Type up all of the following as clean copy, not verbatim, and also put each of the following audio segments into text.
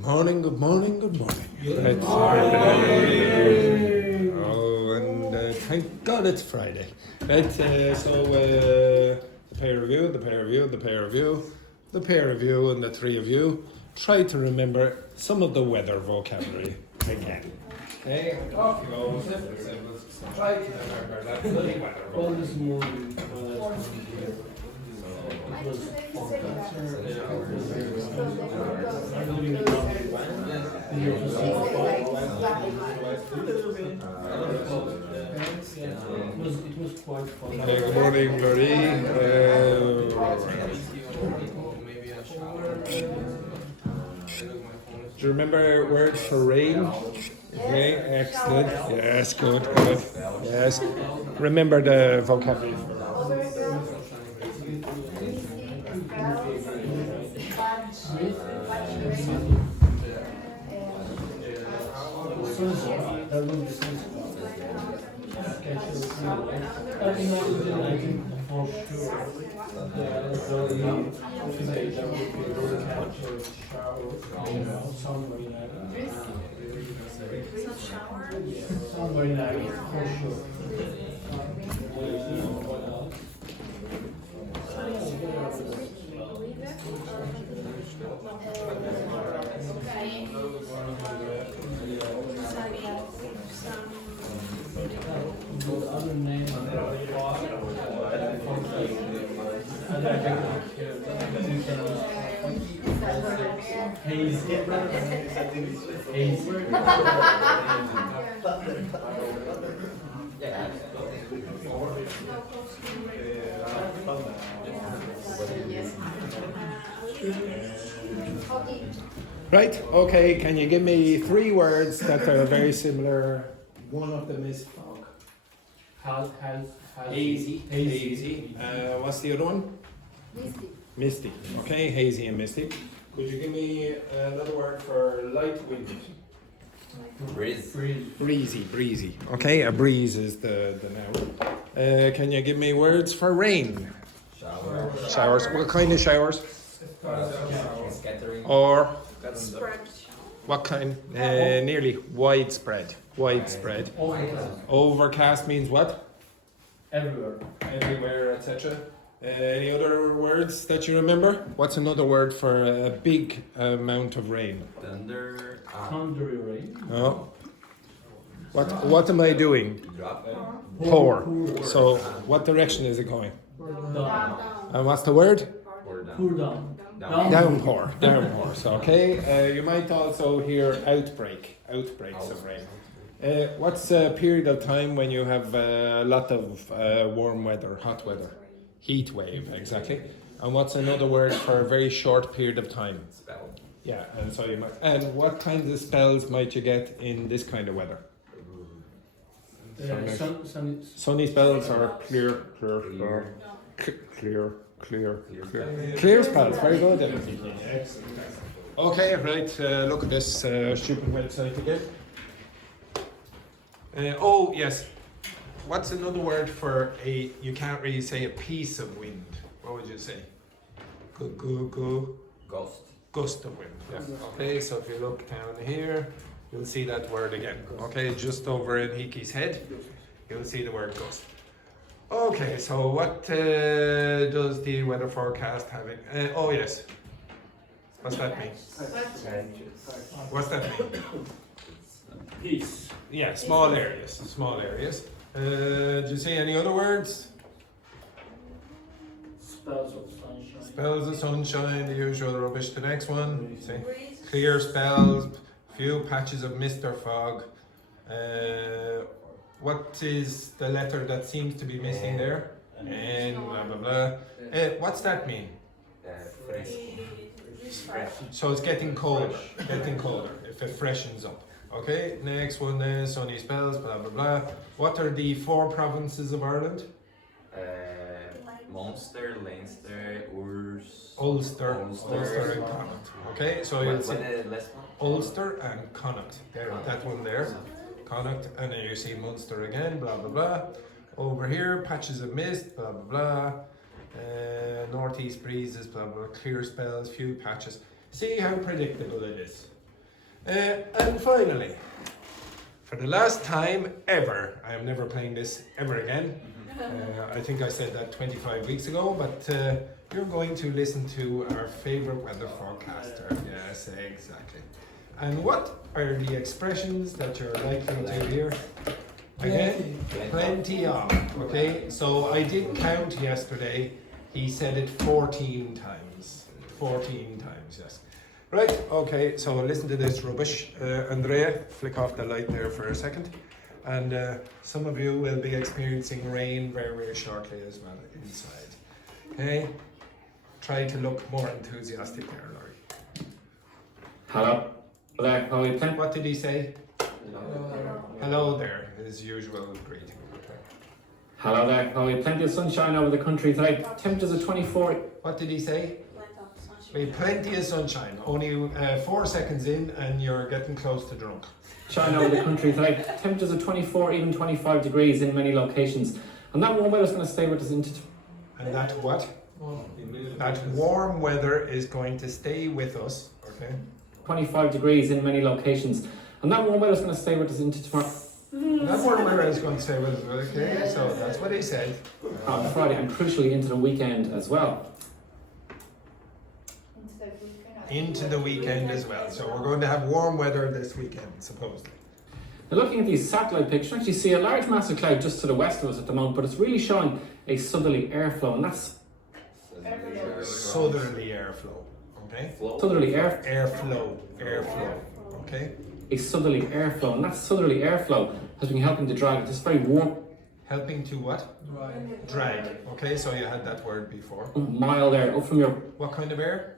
Good morning, good morning, good morning. It's Friday. Oh, and thank God it's Friday. Right, the pair of you, the pair of you, the pair of you, the pair of you, and the three of you try to remember some of the weather vocabulary again. Okay, off you go. Try to remember that bloody weather vocabulary. It was quite fun. Good morning, Glory. Do you remember words for rain? Okay, excellent. Yes, good, good. Yes. Remember the vocabulary. Right, okay, can you give me three words that are very similar? One of them is fog. Hazy. Hazy. What's the other one? Misty. Misty. Okay, hazy and misty. Could you give me another word for light wind? Breezy. Okay, a breeze is the noun. Can you give me words for rain? Showers. What kind of showers? Scattering. Or Spread. what kind? Nearly widespread. Widespread. Overcast means what? Everywhere, etc. Any other words that you remember? What's another word for a big amount of rain? Thunder. Thundery rain. No. What am I doing? Drop. Pour. So what direction is it going? Down. And what's the word? Or down. Pour down. Downpour. Downpour. So okay. You might also hear outbreaks of rain. What's a period of time when you have a lot of warm weather, hot weather? Heat wave, exactly. And what's another word for a very short period of time? Spell. Yeah, and so you might. And what kinds of spells might you get in this kind of weather? Sunny spells or clear spells. Very good. Okay, right. Look at this stupid website again. Oh yes. What's another word for a? You can't really say a piece of wind. What would you say? Go. Ghost. Gust of wind. Yeah. Okay. So if you look down here, you'll see that word again. Okay, just over in Hiki's head, you'll see the word gust. Okay. So what does the weather forecast have in? Oh yes. What's that mean? What's that mean? Peace. Yeah, small areas. Do you see any other words? Spells of sunshine. Spells of sunshine, the usual rubbish. The next one, see? Clear spells, few patches of mist or fog. What is the letter that seems to be missing there? N, blah, blah, blah. What's that mean? Fresh. So it's getting colder, if it freshens up. Okay, next one then, sunny spells, blah, blah, blah. What are the 4 provinces of Ireland? Munster, Leinster, Ulster and Connacht. Okay, so you'll see last one? Ulster and Connacht. There, that one there. Connacht, and then you see Munster again, blah, blah, blah. Over here, patches of mist, blah, blah, blah. Northeast breezes, blah, blah, clear spells, few patches. See how predictable it is. And finally, for the last time ever, I am never playing this ever again. I think I said that 25 weeks ago, but you're going to listen to our favorite weather forecaster. Yes, exactly. And what are the expressions that you're likely to hear? Again, plenty of. Okay, so I did count yesterday. He said it 14 times. 14 times, yes. Right, okay, so listen to this rubbish. Andrea, flick off the light there for a second. And some of you will be experiencing rain very, very shortly as well inside. Okay, try to look more enthusiastic there, Laurie. Hello there, how are you playing? What did he say? Hello there, his usual greeting. Hello there, how are you? Plenty of sunshine over the country today. Temperatures of 24. What did he say? We have plenty of sunshine. Only 4 seconds in and you're getting close to drunk. Shine over the country today. Temperatures of 24, even 25 degrees in many locations. And that warm weather is going to stay with us into... And that what? That warm weather is going to stay with us, okay? 25 degrees in many locations. And that warm weather is going to stay with us into tomorrow. That warm weather is going to stay with us, okay? So that's what he said. On Friday and crucially into the weekend as well. Into the weekend as well. So we're going to have warm weather this weekend, supposedly. Now looking at these satellite pictures, you actually see a large mass of cloud just to the west of us at the moment, but it's really showing a southerly airflow, and that's Southerly airflow, okay? southerly Airflow, okay? a southerly airflow, and that southerly airflow has been helping to drag this very warm, Helping to what? Drag. Okay, so you had that word before. mild air up from your What kind of air?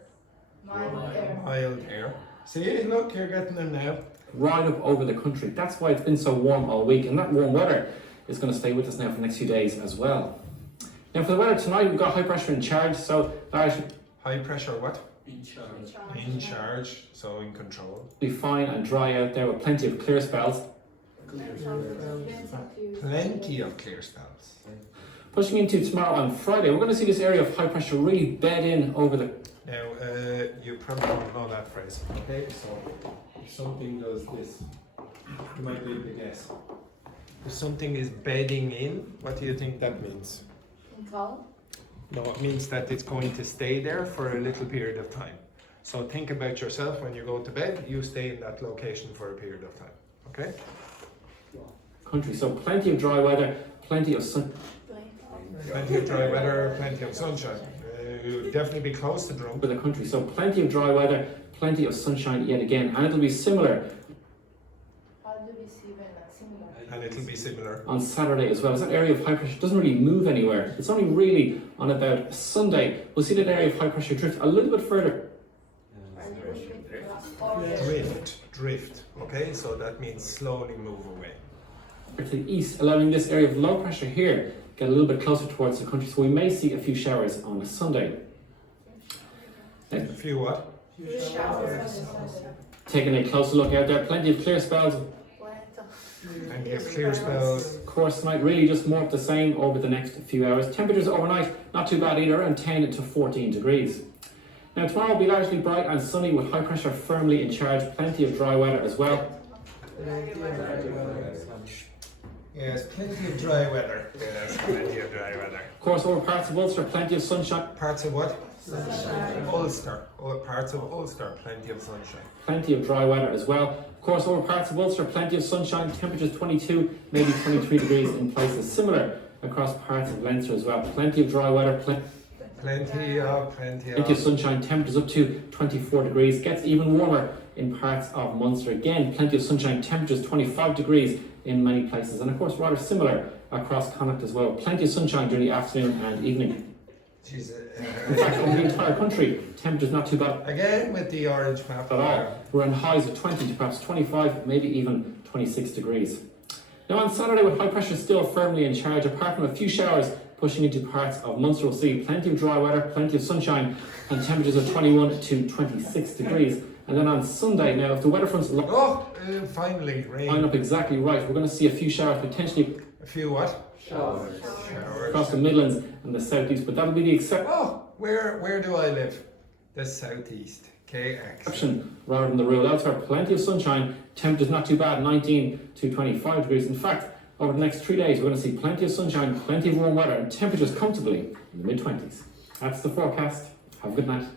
Mild air. See, look, you're getting them now. right up over the country. That's why it's been so warm all week, and that warm weather is going to stay with us now for the next few days as well. Now for the weather tonight, we've got high pressure in charge, so that should High pressure what? In charge. In charge, so in control. be fine and dry out there with plenty of clear spells. Plenty of clear spells. Pushing into tomorrow and Friday, we're going to see this area of high pressure really bed in over the... Now, you probably don't know that phrase. Okay, so if something does this, you might be able to guess. If something is bedding in, what do you think that means? No, it means that it's going to stay there for a little period of time. So think about yourself when you go to bed, you stay in that location for a period of time. Okay? country. So plenty of dry weather, plenty of sun. Plenty of dry weather, plenty of sunshine. You'll definitely be close to drunk. For the country. So plenty of dry weather, plenty of sunshine yet again, and it'll be similar And it'll be similar. on Saturday as well. As that area of high pressure doesn't really move anywhere. It's only really on about Sunday. We'll see that area of high pressure drift a little bit further. Drift. Okay, so that means slowly move away. To the east, allowing this area of low pressure here get a little bit closer towards the country. So we may see a few showers on a Sunday. A few what? Taking a closer look out there, plenty of clear spells. And you have clear spells. Of course, tonight really just more of the same over the next few hours. Temperatures overnight, not too bad either, around 10 to 14 degrees. Now tomorrow will be largely bright and sunny with high pressure firmly in charge, plenty of dry weather as well. Yes, plenty of dry weather. Yes, plenty of dry weather. Of course, over parts of Ulster, plenty of sunshine. Parts of what? Ulster. Oh, parts of Ulster, plenty of sunshine. Plenty of dry weather as well. Of course, over parts of Ulster, plenty of sunshine, temperatures 22, maybe 23 degrees in places. Similar across parts of Leinster as well. Plenty of dry weather, Plenty of sunshine, temperatures up to 24 degrees. Gets even warmer in parts of Munster. Again, plenty of sunshine, temperatures 25 degrees in many places. And of course, rather similar across Connacht as well. Plenty of sunshine during the afternoon and evening. In fact, over the entire country, temperatures not too bad again with the orange map at all. We're on highs of 20 to perhaps 25, maybe even 26 degrees. Now on Saturday, with high pressure still firmly in charge, apart from a few showers pushing into parts of Munster, we'll see plenty of dry weather, plenty of sunshine, and temperatures of 21 to 26 degrees. And then on Sunday, now if the weather fronts finally rain. line up exactly right, we're going to see a few showers, potentially A few what? Showers. across the Midlands and the southeast, but that'll be the exception. Oh, where do I live? The southeast. KX. Option rather than the rule. Elsewhere, plenty of sunshine. Temperatures not too bad, 19 to 25 degrees. In fact, over the next 3 days, we're going to see plenty of sunshine, plenty of warm weather, and temperatures comfortably in the mid-20s. That's the forecast. Have a good night.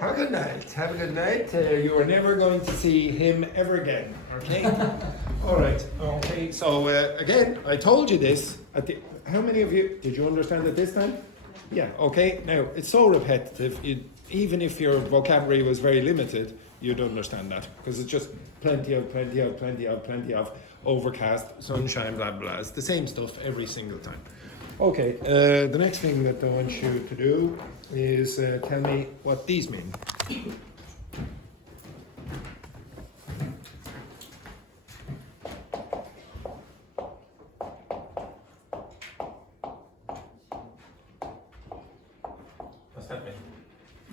Have a good night. Have a good night. You are never going to see him ever again. Okay. All right. Okay. So again, I told you this. How many of you did you understand it this time? Yeah. Okay. Now it's so repetitive. Even if your vocabulary was very limited, you'd understand that because it's just plenty of overcast, sunshine, blah blah. It's the same stuff every single time. Okay. The next thing that I want you to do is tell me what these mean. What's that mean?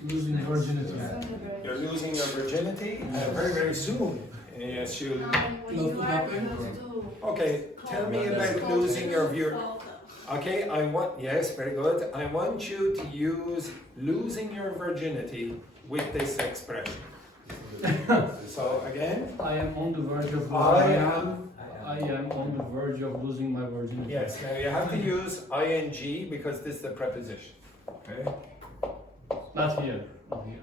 Losing virginity. You're losing your virginity very, very soon. Yes, you. Okay, tell me about losing your Okay, yes, very good. I want you to use losing your virginity with this expression. So again, I am on the verge of I am on the verge of losing my virginity. yes, now you have to use ing because this is the preposition. Okay. Not here. Not here.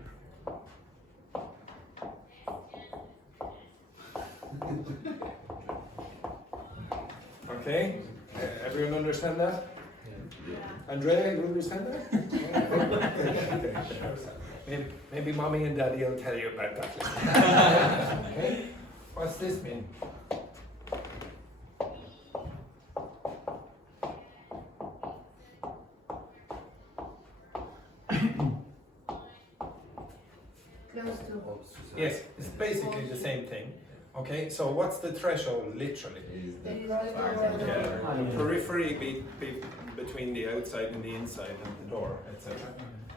Okay, everyone understand that? Andrea, you understand that? maybe mommy and daddy will tell you about that. Okay, what's this mean? Yes, it's basically the same thing. Okay, so what's the threshold literally? Yeah, the periphery between the outside and the inside and the door, etc.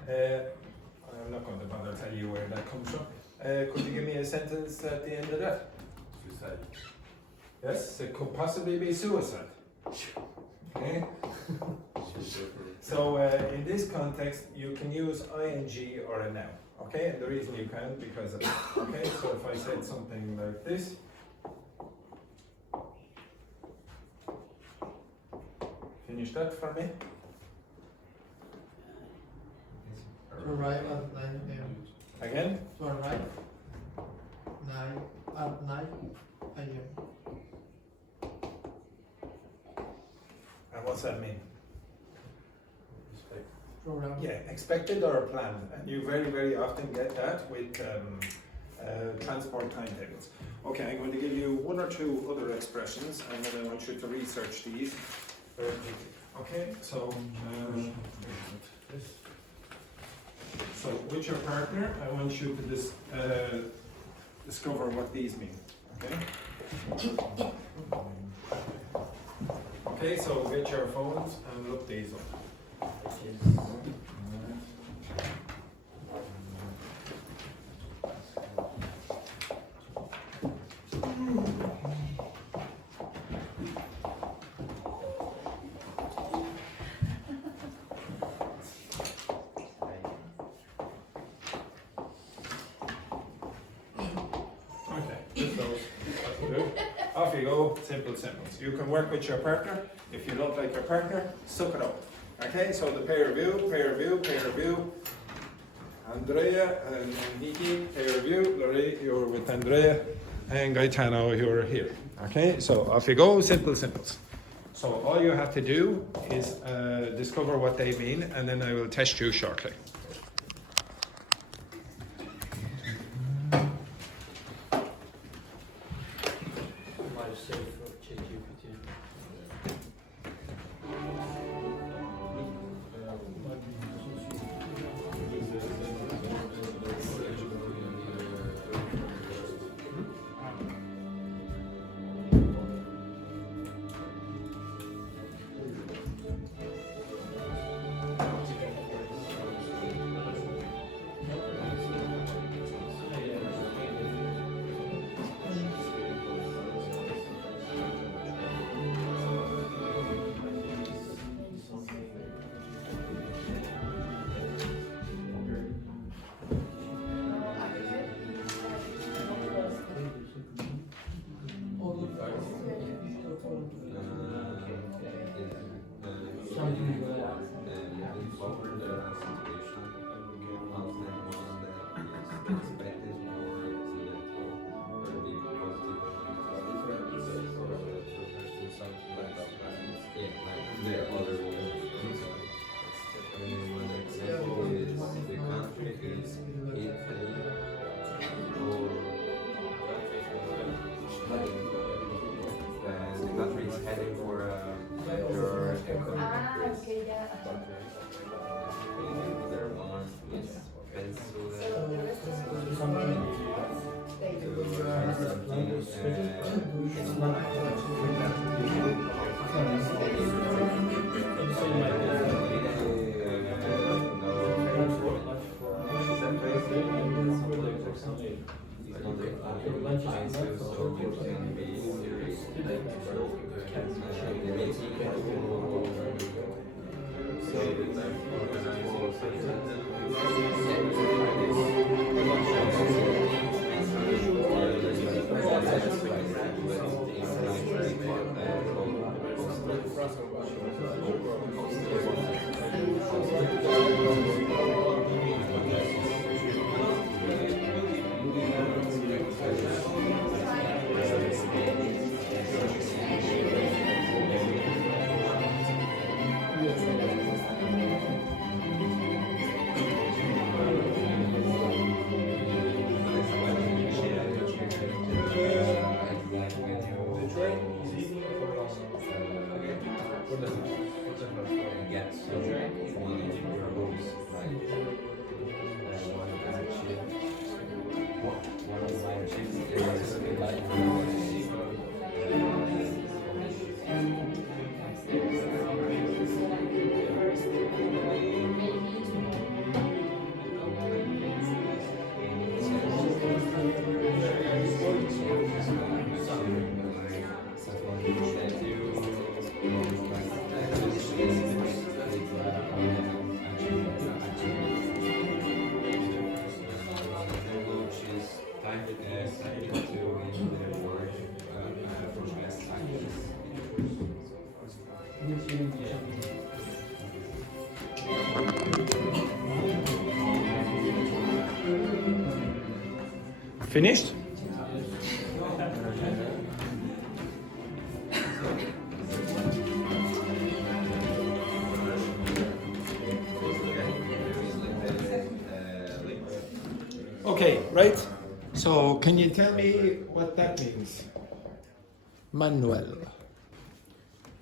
I'm not going to bother tell you where that comes from. Could you give me a sentence at the end of that? Suicide. Yes, it could possibly be suicide. Okay. So in this context, you can use ing or a noun. Okay, and the reason you can because of okay. So if I said something like this. Finish that for me. To arrive at 9 a.m. Again? To arrive at 9 a.m. And what's that mean? Program. Yeah, expected or planned. And you very, very often get that with transport timetables. Okay, I'm going to give you one or two other expressions and then I want you to research these. Okay, so with your partner, I want you to discover what these mean. Okay? Okay, so get your phones and look these up. Off you go, simple sentence. You can work with your partner. If you don't like your partner, suck it up. Okay, so the peer review. Andrea and Nikki, peer review. Lorraine, you're with Andrea. And Gaetano, you're here. Okay, so off you go, simple simples. So all you have to do is discover what they mean, and then I will test you shortly. Finished? Okay, right? So can you tell me what that means? Manuel.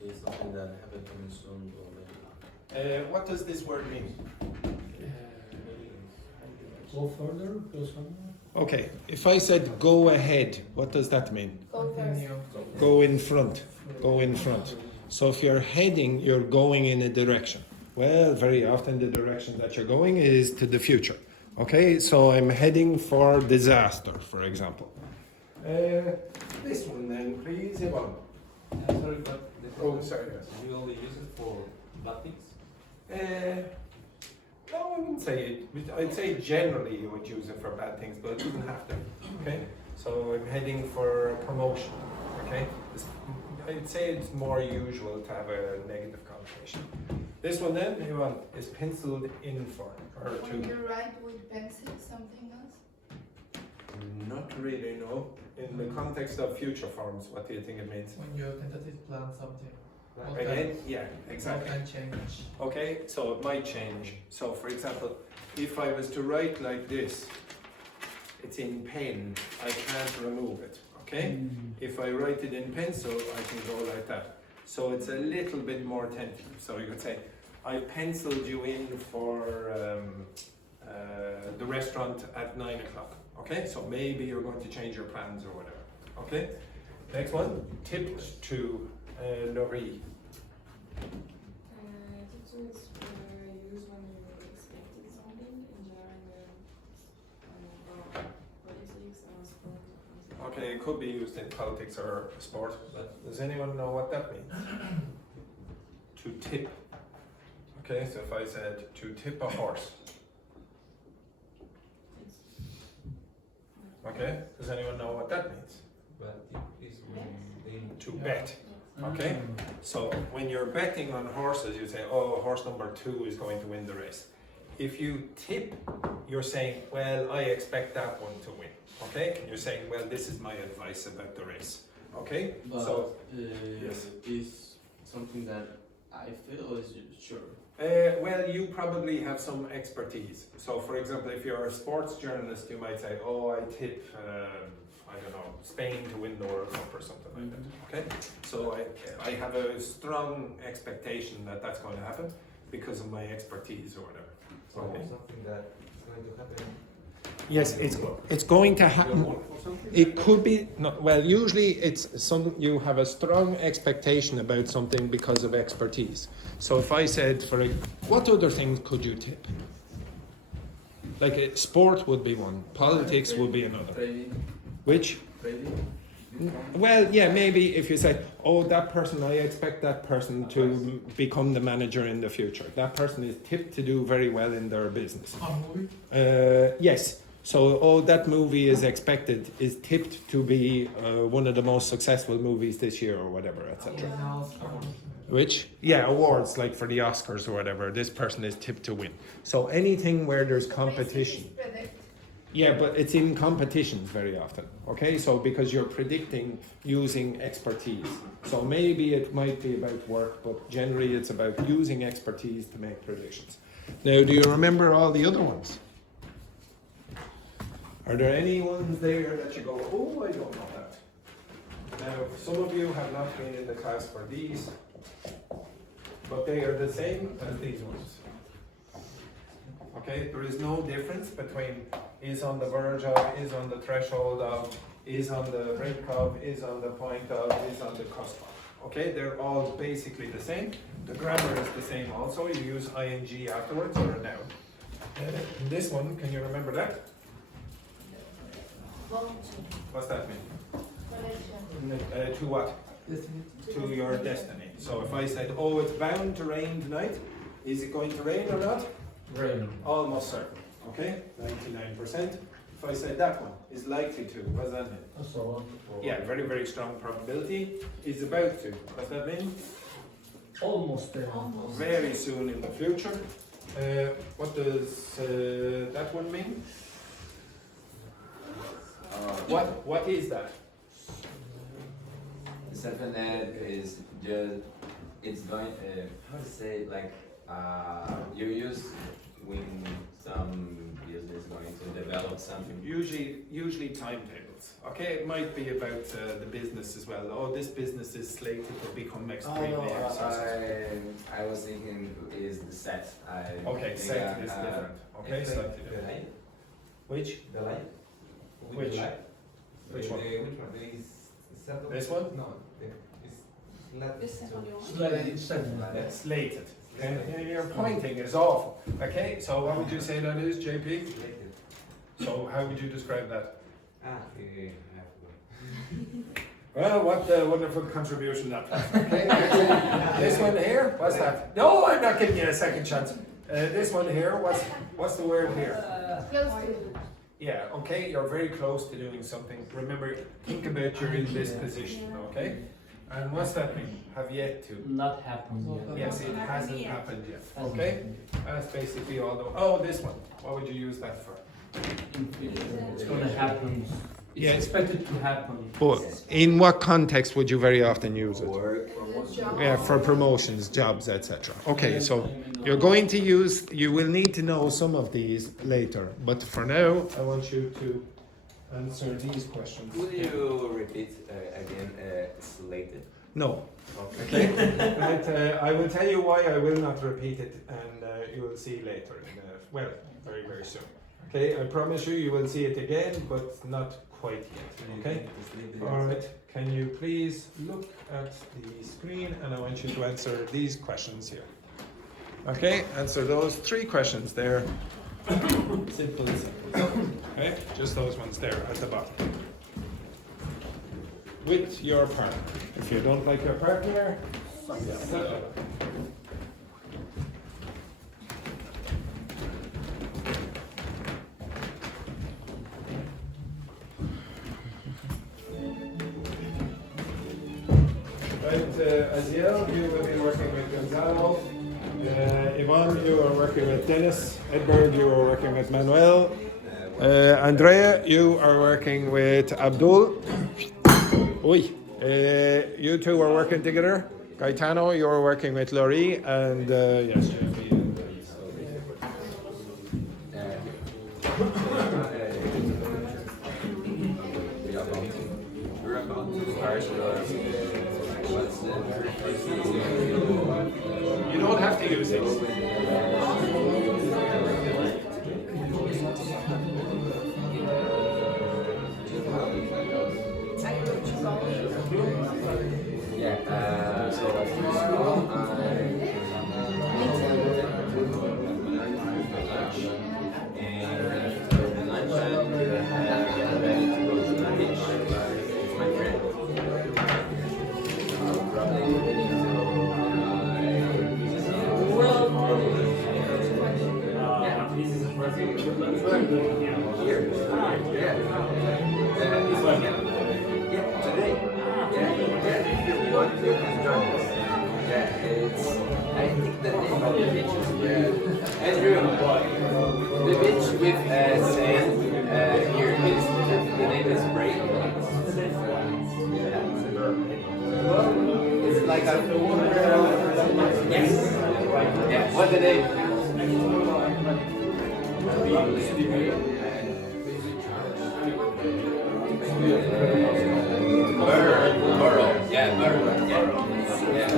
It's something that happened coming soon or later. What does this word mean? Go further, go somewhere. Okay, if I said go ahead, what does that mean? Go first. Continue. Go in front. Go in front. So if you're heading, you're going in a direction. Well, very often the direction that you're going is to the future. Okay, so I'm heading for disaster, for example. This one then, please, Yvonne. Sorry, but Oh, sorry, yes. you only use it for bad things? No, I wouldn't say it. I'd say generally you would use it for bad things, but it doesn't have to. Okay, so I'm heading for a promotion. Okay, I'd say it's more usual to have a negative connotation. This one then, Yvonne, is penciled in for, or When to. you write with pencil, something else? Not really, no. In the context of future forms, what do you think it means? When you tentative plan something. What Again, can- yeah, What exactly. can change? Okay, so it might change. So for example, if I was to write like this, it's in pen, I can't remove it, okay? If I write it in pencil, I can go like that. So it's a little bit more tentative. So you could say, I penciled you in for the restaurant at 9 o'clock, okay? So maybe you're going to change your plans or whatever, okay? Next one, tipped to Laurie. Tips is used when you're expecting something in politics or sport. Okay, it could be used in politics or sport, but does anyone know what that means? To tip. Okay, so if I said to tip a horse. Okay, does anyone know what that means? But it is when they To bet. Okay, so when you're betting on horses, you say, oh, horse number 2 is going to win the race. If you tip, you're saying, well, I expect that one to win. Okay, and you're saying, well, this is my advice about the race. Okay, But so yes. is something that I feel or is you sure? Well, you probably have some expertise. So, for example, if you're a sports journalist, you might say, oh, I tip, I don't know, Spain to win the World Cup or something like that. Okay? So I have a strong expectation that that's going to happen because of my expertise or whatever. So Okay. something that is going to happen Yes, it's going to happen. It could be not, well. Usually, it's some you have a strong expectation about something because of expertise. So if I said, what other things could you tip? Like sport would be one, politics would be another. Trading. Which? Well, yeah, maybe if you say, oh, that person, I expect that person to become the manager in the future. That person is tipped to do very well in their business. A movie. Yes. So, oh, that movie is tipped to be one of the most successful movies this year or whatever, etc. Which? Yeah, awards like for the Oscars or whatever. This person is tipped to win. So anything where there's competition. Yeah, but it's in competitions very often. Okay, so because you're predicting using expertise. So maybe it might be about work, but generally it's about using expertise to make predictions. Now, do you remember all the other ones? Are there any ones there that you go, oh, I don't know that? Now, some of you have not been in the class for these, but they are the same as these ones. Okay, there is no difference between is on the verge of, is on the threshold of, is on the brink of, is on the point of, is on the cusp of. Okay, they're all basically the same. The grammar is the same also. You use ing afterwards or a noun. This one, can you remember that? What's that mean? To what? To your destiny. So if I said, oh, it's bound to rain tonight, is it going to rain or not? Rain. Almost certain. Okay, 99%. If I said that one is likely to, what does that mean? So, Yeah, very, very strong probability. Is about to, what does that mean? almost there. Very soon in the future. What does that one mean? What is that? Something that is just, it's going, how to say, like, you use when some business is going to develop something. Usually timetables. Okay, it might be about the business as well. Oh, this business is slated to become extremely I was thinking is the set. Okay, set is different. Okay, slightly different. Which? The light? Which? Which one? Which one? This one? No, This is on your Slated. And your pointing is awful. Okay, so what would you say that is, JP? So how would you describe that? Well, what a wonderful contribution that was. Okay, this one here, what's that? No, I'm not giving you a second chance. This one here, what's the word here? Close to. Yeah, okay, you're very close to doing something. Remember, think about you're in this position, okay? And what's that mean? Have yet to. Not happened yet. Yes, it hasn't happened yet. Hasn't Okay? happened That's basically all the. Oh, this one. What would you use that for? It's going to happen. It's Yeah. expected to happen. But in what context would you very often use it? Work. Yeah, for promotions, jobs, etc. Okay, so you're going to use. You will need to know some of these later. But for now, I want you to answer these questions. Would you repeat again, slated? No. Okay. But I will tell you why I will not repeat it, and you will see later. Well, very, very soon. Okay, I promise you, you will see it again, but not quite yet. Okay. All right. Can you please look at the screen, and I want you to answer these questions here. Okay, answer those 3 questions there. Simple, simple. Okay, just those ones there at the bottom. With your partner. If you don't like your partner, set up. Right, Aziel, you will be working with Gonzalo. Yvonne, you are working with Dennis. Edward, you are working with Manuel. Andrea, you are working with Abdul. Oi. You two are working together. Gaetano, you are working with Laurie. And yes, JP. We're about to start You don't have to use it. Yes. Yeah. What's the name? Burrow. Yeah, burrow. Yeah.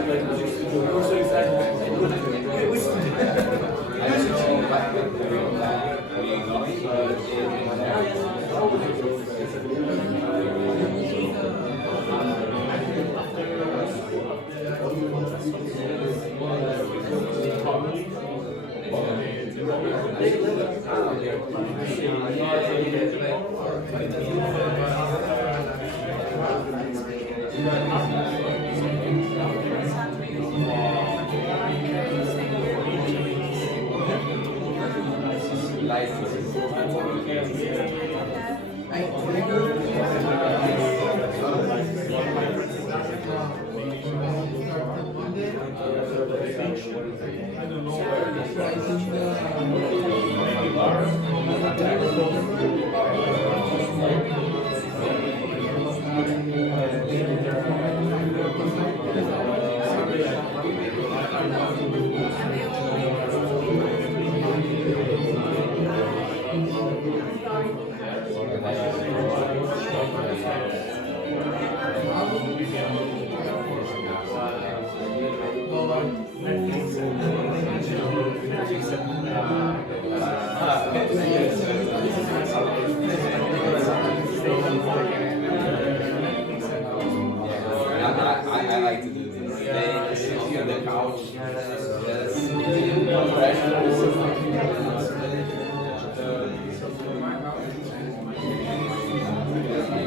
I like to do this. Stay on the couch.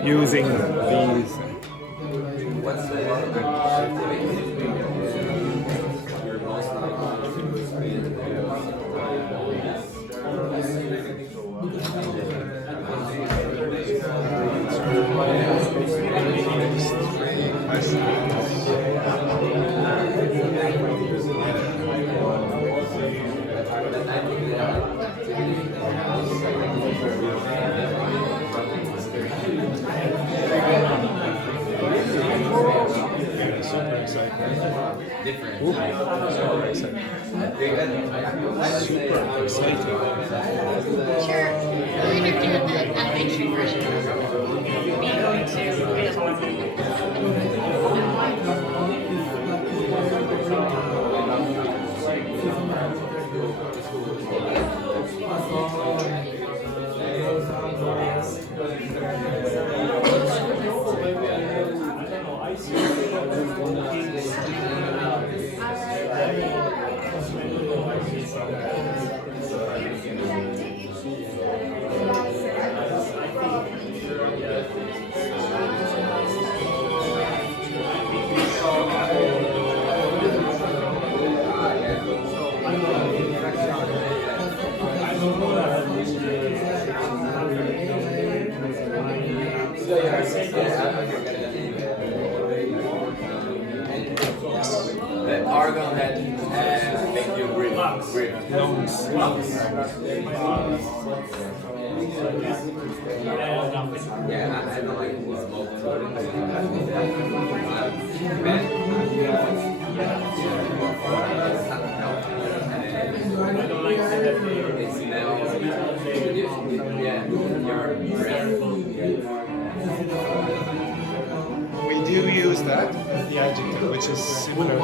Using these. What's the your most Super exciting. different? Super exciting. Super exciting. Sure. We're gonna do the animation version. Me going to The organ that make you breathe. Lungs. Yeah, I don't like smoke. It smells. Yeah, your breath. We do use that, the adjective, which is similar to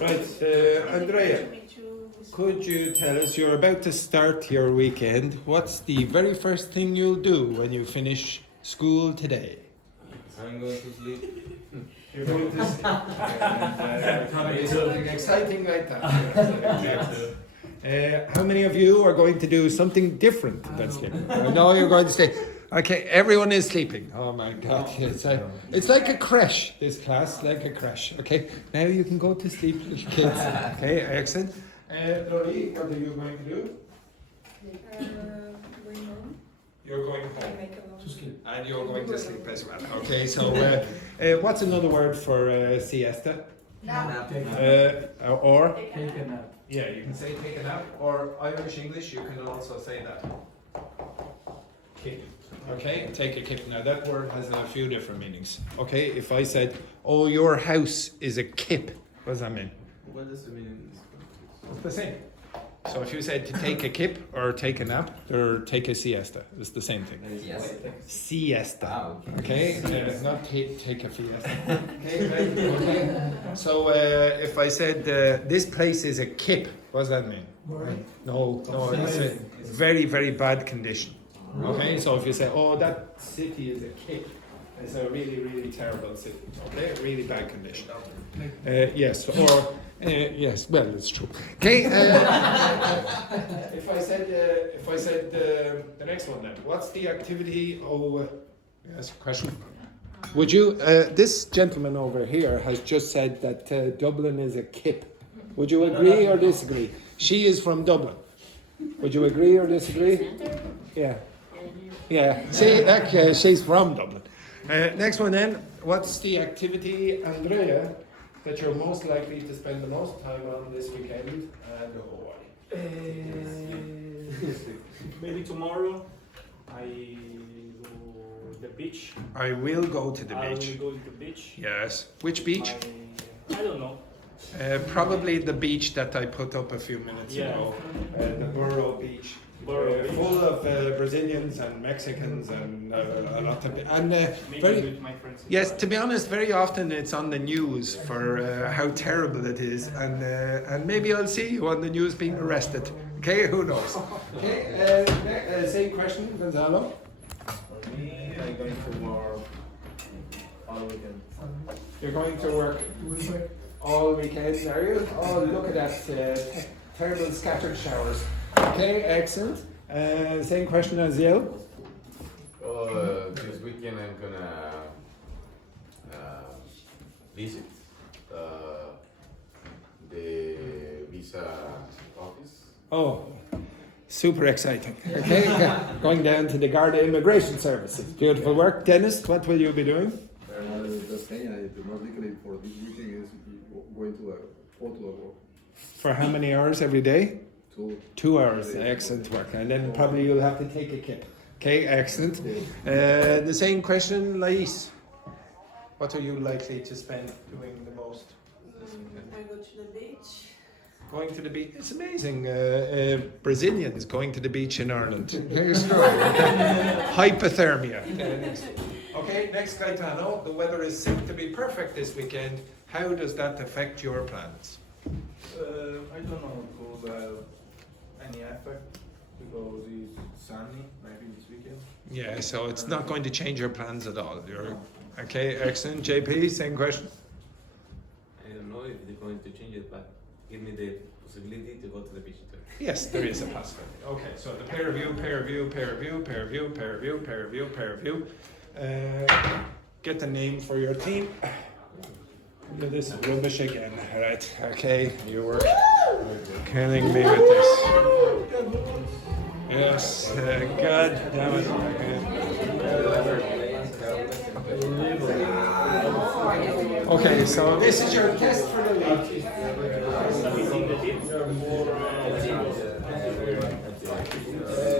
Right, Andrea, could you tell us, you're about to start your weekend, what's the very first thing you'll do when you finish school today? I'm going to sleep. You're going to sleep. Something exciting like that. How many of you are going to do something different than sleeping? No, you're going to stay. Okay, everyone is sleeping. Oh my God, it's like a crash, this class, like a crash. Okay, now you can go to sleep, little kids. Okay, excellent. Laurie, what are you going to do? Going home. You're going I home. make a long sleep. And you're going to sleep as well. Okay, so what's another word for siesta? Nap. Or? Take a nap. Yeah, you can say take a nap, or Irish English, you can also say that. Kip. Okay, take a kip. Now that word has a few different meanings. Okay, if I said, oh, your house is a kip, what does that mean? What does it mean in this context? It's the same. So if you said to take a kip or take a nap or take a siesta, it's the same thing. Yes. Siesta. Okay. Okay, not take a fiesta. Okay, right? Okay. So if I said this place is a kip, what does that mean? No, it's a very, very bad condition. Okay, so if you say, oh, that city is a kip, it's a really, really terrible city. Okay, really bad condition. Yes, or yes, well, it's true. Okay. If I said the next one then, what's the activity? Oh, yes, question. Would you? This gentleman over here has just said that Dublin is a kip. Would you agree or disagree? She is from Dublin. Would you agree or disagree? Yeah. Yeah. See, she's from Dublin. Next one then. What's the activity, Andrea, that you're most likely to spend the most time on this weekend and why? Maybe tomorrow I go to the beach. I will go to the beach. I will go to the beach. Yes. Which beach? I don't know. Probably the beach that I put up a few minutes ago. The Borough Beach. Beach. Full of Brazilians and Mexicans and a lot of Maybe very, with my friends. yes, to be honest, very often it's on the news for how terrible it is, and maybe I'll see you on the news being arrested. Okay, who knows? Okay, same question, Gonzalo. For me, I'm going to work all weekend. You're going to work all weekend, are you? Oh, look at that terrible scattered showers. Okay, excellent. Same question as you. This weekend I'm gonna visit the visa office. Oh, super exciting. Okay, going down to the Garda Immigration Services. Beautiful work. Dennis, what will you be doing? The thing automatically for this weekend is going to a photo work. For how many hours every day? 2 2 hours. Excellent work. And then probably you'll have to take a kip. Okay, excellent. The same question, Lais. What are you likely to spend doing the most this weekend? I go to the beach. Going to the beach. It's amazing. Brazilians going to the beach in Ireland. Very strong. Hypothermia. Okay, next Gaetano. The weather is said to be perfect this weekend. How does that affect your plans? I don't know because any effect because it's sunny maybe this weekend. Yeah, so it's not going to change your plans at all. You're okay, excellent. JP, same question. I don't know if they're going to change it, but give me the possibility to go to the beach too. Yes, there is a possibility. Okay, so the peer review, peer review, peer review, peer review, peer review, peer review, peer review. Get the name for your team. Look at this rubbish again. Right, okay, you were killing me with this. Yes, God damn it. Okay, so this is your test for the week.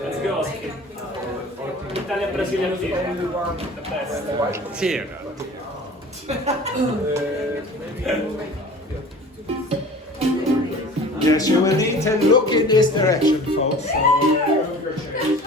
Let's go. Italia, Brazil, the best. Here. Yes, you will need to look in this direction, folks. So, move your chairs.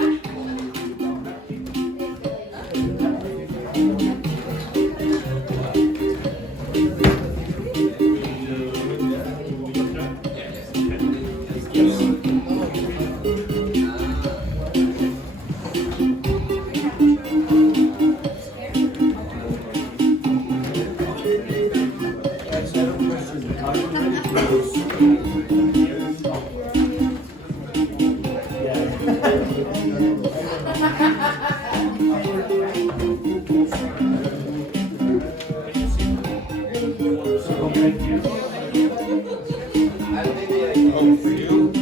Oh, for you.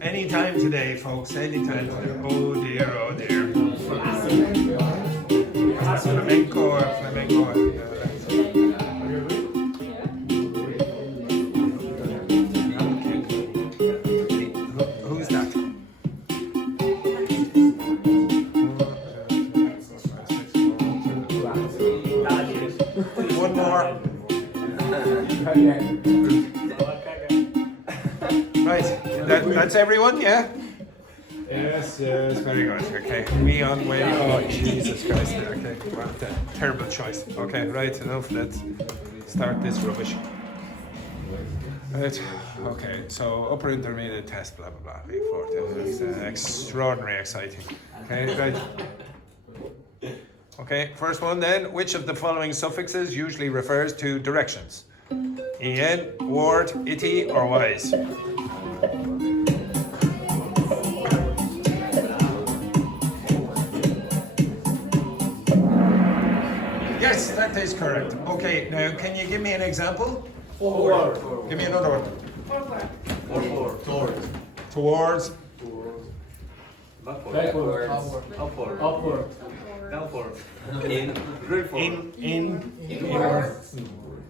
Anytime today, folks. Anytime today. Oh dear, oh dear. Flamenco or flamenco. Who's that? One more. Right, that's everyone, yeah? Yes, yes, very good. Okay, me on way. Oh, Jesus Christ. Okay, what a terrible choice. Okay, right, enough. Let's start this rubbish. Right, okay, so upper intermediate test, blah, blah, blah. Week 14. It's extraordinarily exciting. Okay, right. Okay, first one then. Which of the following suffixes usually refers to directions? En, ward, ity, or wise? Yes, that is correct. Okay, now can you give me an example? Forward. Give me another one. Forward. Towards. Towards. Backward. Upward. Upward. Downward. In.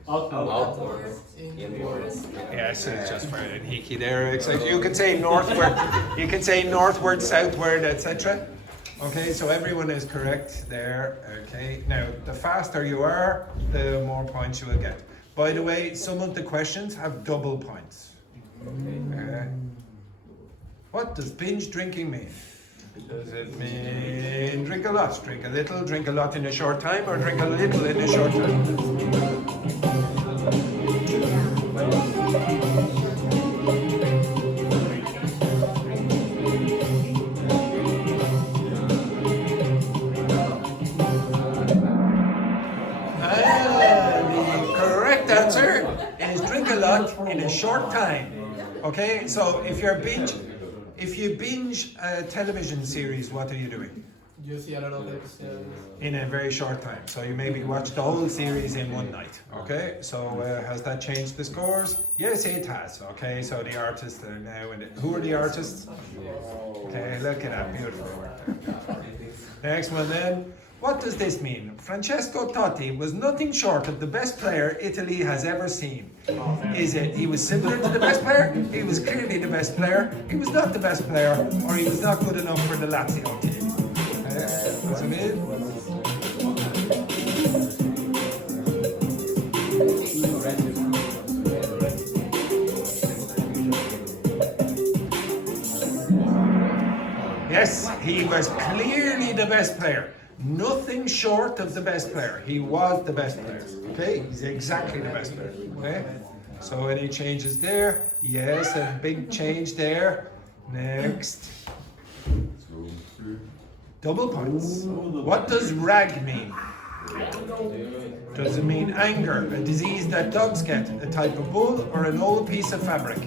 Outward. Inwards. Yes, it's just for an hiki there. You could say northward. You could say northward, southward, etc. Okay, so everyone is correct there. Okay, now the faster you are, the more points you will get. By the way, some of the questions have double points. What does binge drinking mean? Does it mean drink a lot, drink a little, drink a lot in a short time, or drink a little in a short time? The correct answer is drink a lot in a short time. Okay, so if you binge a television series, what are you doing? You see a lot of episodes. In a very short time. So you maybe watch the whole series in one night. Okay, so has that changed the scores? Yes, it has. Okay, so the artists are now in it. Who are the artists? Okay, look at that, beautiful work. Next one then. What does this mean? Francesco Totti was nothing short of the best player Italy has ever seen. Is it he was similar to the best player? He was clearly the best player. He was not the best player, or he was not good enough for the Lazio team. What's it mean? Yes, he was clearly the best player. Nothing short of the best player. He was the best player. Okay, he's exactly the best player. Okay, so any changes there? Yes, a big change there. Next. Double points. What does rag mean? Does it mean anger, a disease that dogs get, a type of bull, or an old piece of fabric?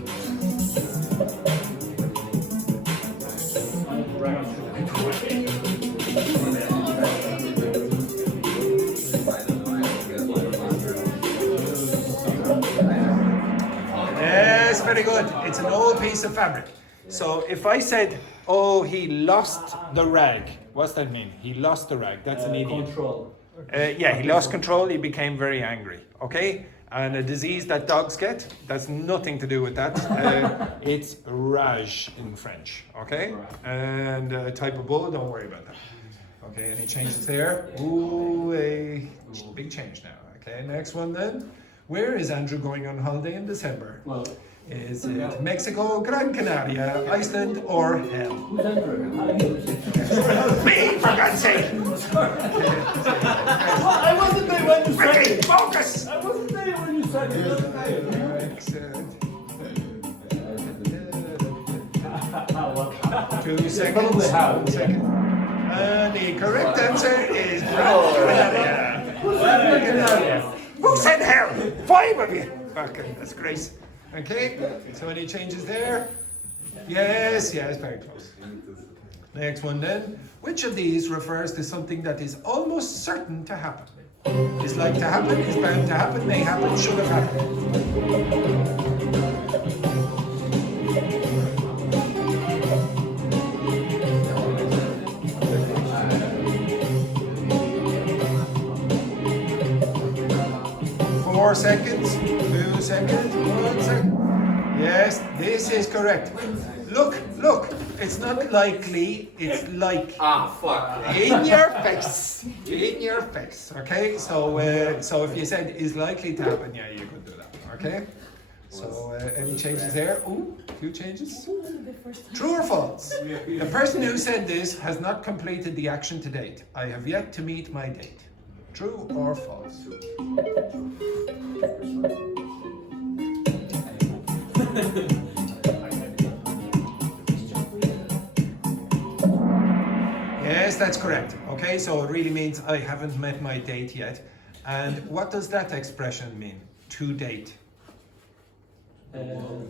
Yes, very good. It's an old piece of fabric. So if I said, oh, he lost the rag, what's that mean? He lost the rag. That's an idiom. Control. Yeah, he lost control, he became very angry, okay? And a disease that dogs get, that's nothing to do with that. It's rage in French, okay? And a type of bull, don't worry about that. Okay, any changes there? Ooh, a big change now. Okay, next one then. Where is Andrew going on holiday in December? Well, Is it Mexico, Gran Canaria, Iceland, or hell? who's Andrew? Me, for God's sake! I wasn't there when you said Ricky, it. focus! I wasn't there when you said it. Excellent. Well, 2 seconds. probably have. 1 second. And the correct answer is Gran Canaria. Who said hell? 5 of you. Okay, that's great. Okay, so any changes there? Yes, very close. Next one then. Which of these refers to something that is almost certain to happen? Is like to happen, is bound to happen, may happen, should have happened. 4 seconds, 2 seconds, 1 second. Yes, this is correct. Look, it's not likely, it's like. Ah, fuck. In your face, okay? So if you said is likely to happen, yeah, you could do that, okay? So any changes there? Ooh, few changes. True or false? The person who said this has not completed the action to date. I have yet to meet my date. True or false? Yes, that's correct. Okay, so it really means I haven't met my date yet. And what does that expression mean? To date. No.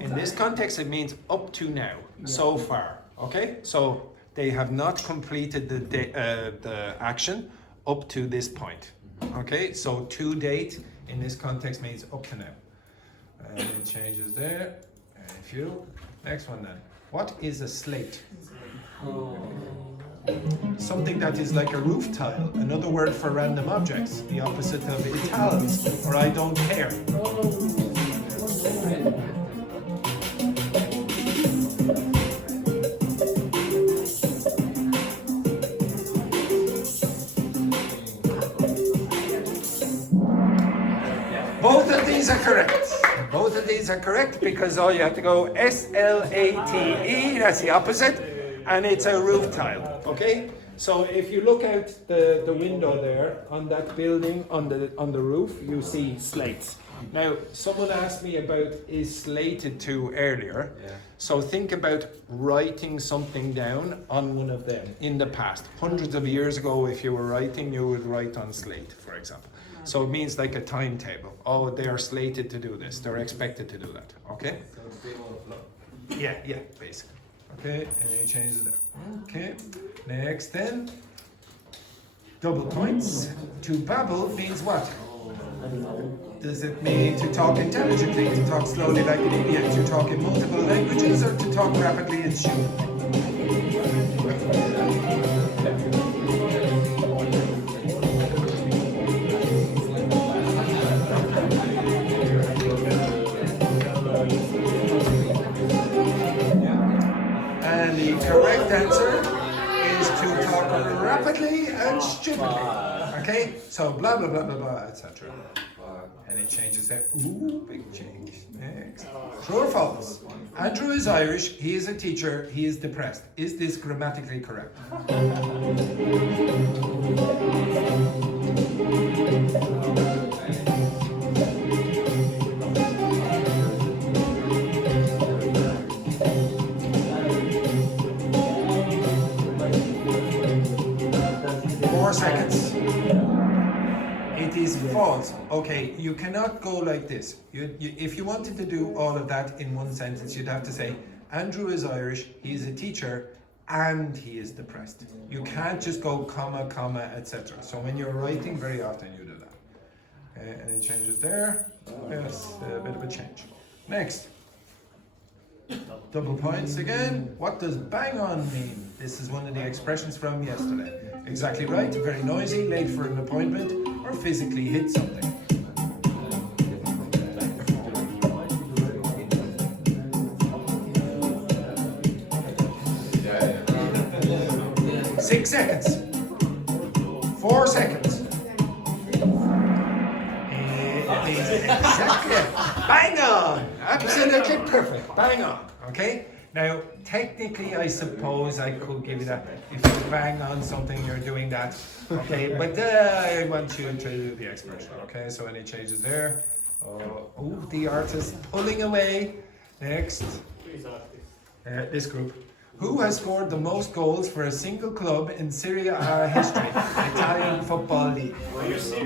In this context, it means up to now, so far. Okay, so they have not completed the action up to this point. Okay, so to date in this context means up to now. Any changes there? A few. Next one then. What is a slate? Something that is like a roof tile. Another word for random objects. The opposite of italics or I don't care. Both of these are correct. Both of these are correct because all you have to go S-L-A-T-E, that's the opposite, and it's a roof tile, okay? So if you look out the window there on that building, on the roof, you see slates. Now, someone asked me about is slated to earlier. Yeah. So think about writing something down on one of them in the past. Hundreds of years ago, if you were writing, you would write on slate, for example. So it means like a timetable. Oh, they are slated to do this. They're expected to do that. Okay? Yeah, basically. Okay, any changes there? Okay. Next then. Double points. To babble means what? Does it mean to talk intelligently, to talk slowly like an idiot, to talk in multiple languages, or to talk rapidly and shoot? And the correct answer is to talk rapidly and stupidly. Okay? So blah blah blah blah blah, etc. Any changes there? Ooh, big change. Next. True or false? Andrew is Irish, he is a teacher, he is depressed. Is this grammatically correct? Seconds. false. Okay, you cannot go like this. If you wanted to do all of that in one sentence, you'd have to say, Andrew is Irish, he is a teacher, and he is depressed. You can't just go comma, comma, etc. So when you're writing, very often you do that. Any changes there? Yes, a bit of a change. Next. Double points again. What does bang on mean? This is one of the expressions from yesterday. Exactly right, very noisy, late for an appointment, or physically hit something. Six seconds. 4 seconds. Exactly. Bang on. Absolutely perfect. Bang on. Okay? Now, technically, I suppose I could give you that. If you bang on something, you're doing that. Okay? But I want you to do the expression. Okay? So any changes there? Oh, the artist pulling away. Next. This group. Who has scored the most goals for a single club in Serie A history? Italian Football League.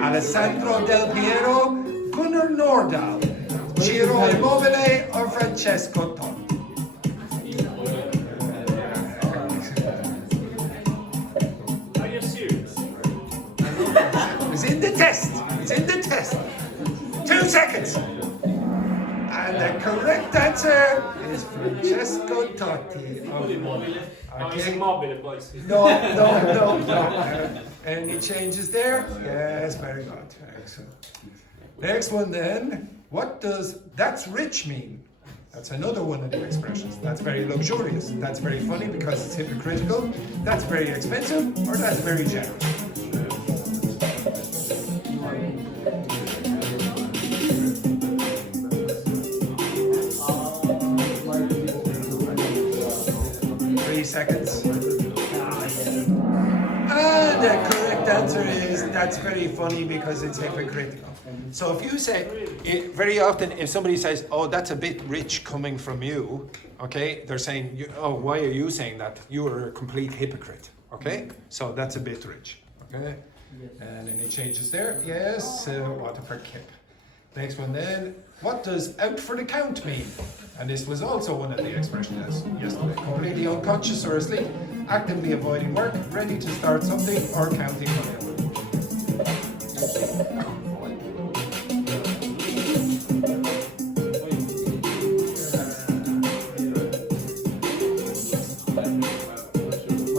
Alessandro Del Piero, Gunnar Nordahl, Ciro Immobile, or Francesco Totti? Are you serious? It's in the test. It's in the test. 2 seconds. And the correct answer is Francesco Totti. Okay. No. Any changes there? Yes, very good. Excellent. Next one then. What does "that's rich" mean? That's another one of the expressions. That's very luxurious. That's very funny because it's hypocritical. That's very expensive, or that's very generous. Seconds. And the correct answer is that's very funny because it's hypocritical. So if you say, very often if somebody says, oh, that's a bit rich coming from you, okay, they're saying, oh, why are you saying that? You are a complete hypocrite, okay? So that's a bit rich, okay? And any changes there? Yes, water for kip. Next one then. What does out for the count mean? And this was also one of the expressions yesterday. Completely unconscious or asleep, actively avoiding work, ready to start something, or counting money.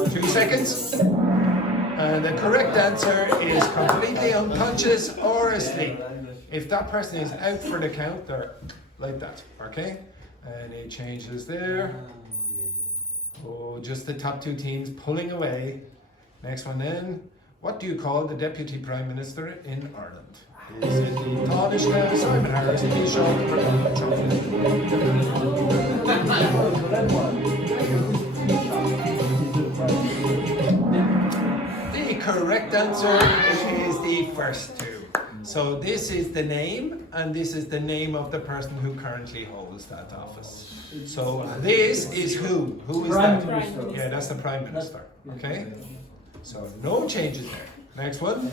2 seconds. And the correct answer is completely unconscious or asleep. If that person is out for the count, they're like that, okay? Any changes there? Oh, just the top 2 teams pulling away. Next one then. What do you call the Deputy Prime Minister in Ireland? Is it the Taoiseach now, Simon Harris, Taoiseach, The correct answer is the first 2. So this is the name, and this is the name of the person who currently holds that office. So this is who? Who is that? Yeah, that's the Prime Minister. Okay? So no changes there. Next one.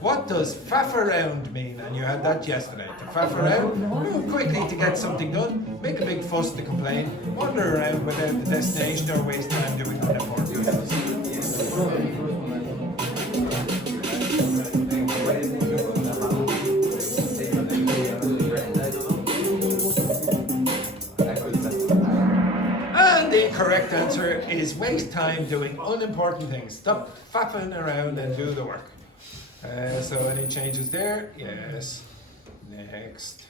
What does faff around mean? And you had that yesterday. To faff around, move quickly to get something done, make a big fuss to complain, wander around without the destination, or waste time doing unimportant things. The correct answer is waste time doing unimportant things. Stop faffing around and do the work. So any changes there? Yes. Next.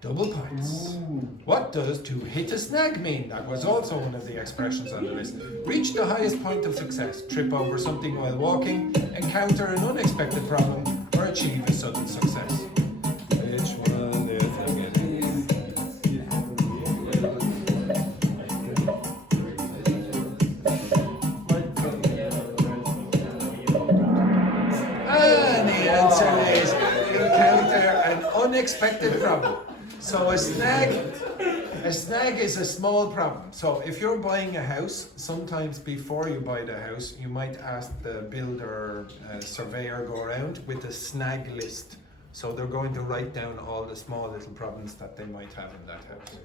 Double points. What does to hit a snag mean? That was also one of the expressions on the list. Reach the highest point of success. Trip over something while walking. Encounter an unexpected problem. Or achieve a sudden success. Which one do you think it is? Encounter an unexpected problem. So a snag A snag is a small problem. So if you're buying a house, sometimes before you buy the house, you might ask the builder, surveyor go around with a snag list. So they're going to write down all the small little problems that they might have in that house.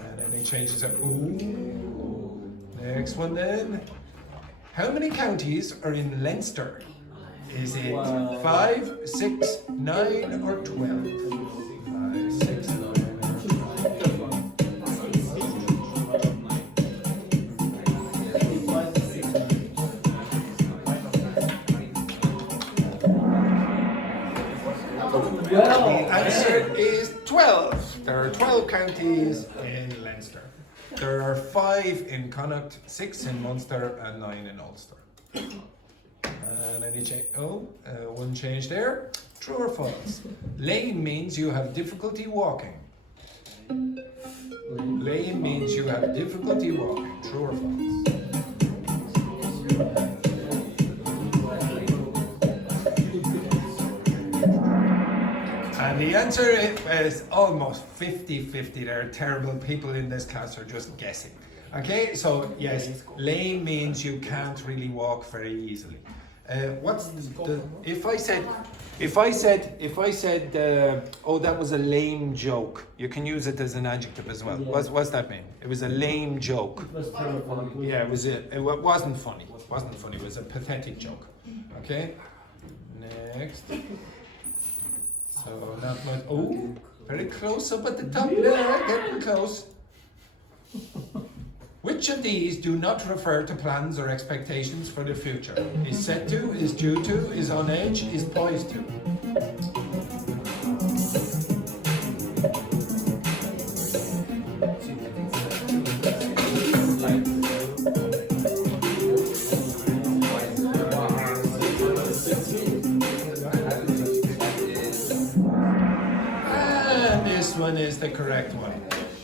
And then he changes it. Ooh. Next one then. How many counties are in Leinster? Is it 5, 6, 9 or 12? 5, 6, 9 or 12. The answer is 12. There are 12 counties in Leinster. There are 5 in Connacht, 6 in Munster, and 9 in Ulster. And any change? One change there. True or false? Lame means you have difficulty walking. Lame means you have difficulty walking. True or false? And the answer is almost 50-50. There are terrible people in this class who are just guessing. Okay, so yes, lame means you can't really walk very easily. What's the if I said oh, that was a lame joke, you can use it as an adjective as well. Yeah. What's that mean? It was a lame joke. It was terrible. Yeah, it wasn't funny. It wasn't funny. It was a pathetic joke. Okay. Next. So not much. Oh, very close up at the top there. Getting close. Which of these do not refer to plans or expectations for the future? Is set to, is due to, is on edge, is poised to? And this one is the correct one.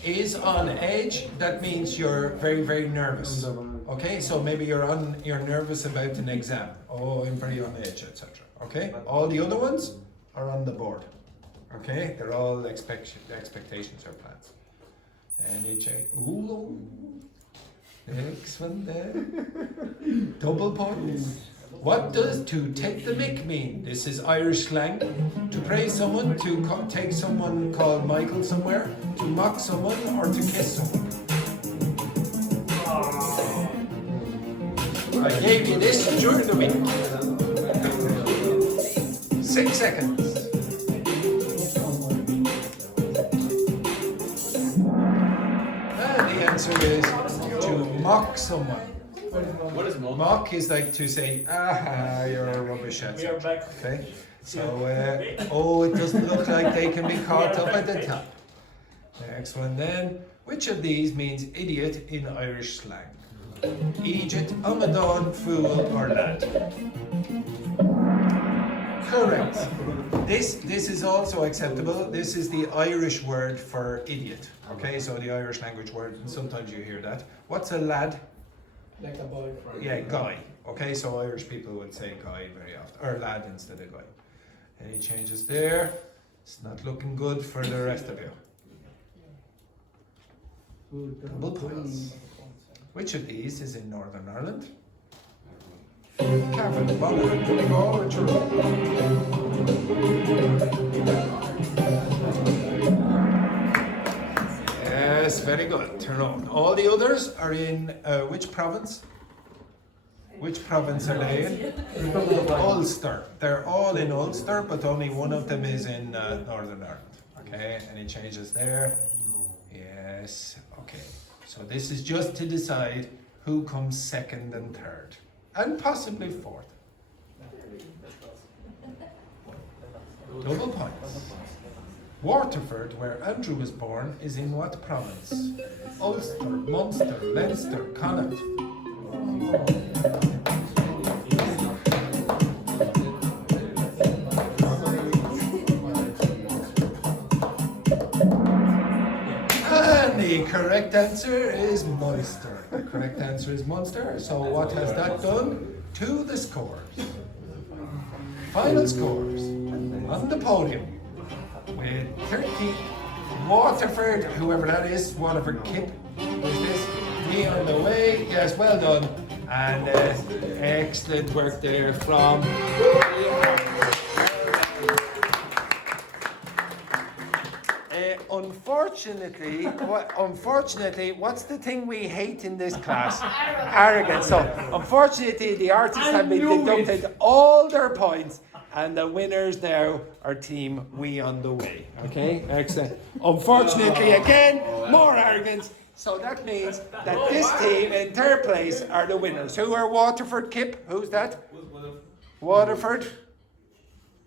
Is on edge, that means you're very, very nervous. Okay, so maybe you're nervous about an exam. Oh, I'm very on edge, etc. Okay, all the other ones are on the board. Okay, they're all expectations or plans. And ooh, next one there. Double points. What does to take the mick mean? This is Irish slang. To praise someone, to take someone called Michael somewhere, to mock someone, or to kiss someone. I gave you this during the week. 6 seconds. And the answer is to mock someone. What is mock? Mock is like to say, aha, you're a rubbish at We are back. Okay, so, oh, it doesn't look like they can be caught up at the top. Next one then. Which of these means idiot in Irish slang? Egypt, Amadon, fool, or lad? Correct. This is also acceptable. This is the Irish word for idiot. Okay, so the Irish language word, and sometimes you hear that. What's a lad? Like a boy. Yeah, guy. Okay, so Irish people would say guy very often, or lad instead of guy. Any changes there? It's not looking good for the rest of you. Double points. Which of these is in Northern Ireland? Cavan, Bonner, Donegal, or Tyrone? Yes, very good. Tyrone. All the others are in which province? Which province are they in? Ulster. They're all in Ulster, but only one of them is in Northern Ireland. Okay, any changes there? Yes, okay. So this is just to decide who comes second and third, and possibly fourth. Double points. Waterford, where Andrew was born, is in what province? Ulster, Munster, Leinster, Connacht. And the correct answer is Munster. The correct answer is Munster. So what has that done to the scores? Final scores on the podium with Waterford, whoever that is, Waterford Kip. Who's this? Me on the way. Yes, well done. And excellent work there from. Unfortunately, what's the thing we hate in this class? Arrogance. So, unfortunately, the artists have been deducted all their points, and the winners now are team We on the Way. Okay, excellent. Unfortunately, again, more arrogance. So that means that this team in third place are the winners. Who are Waterford, Kip? Who's that? Waterford.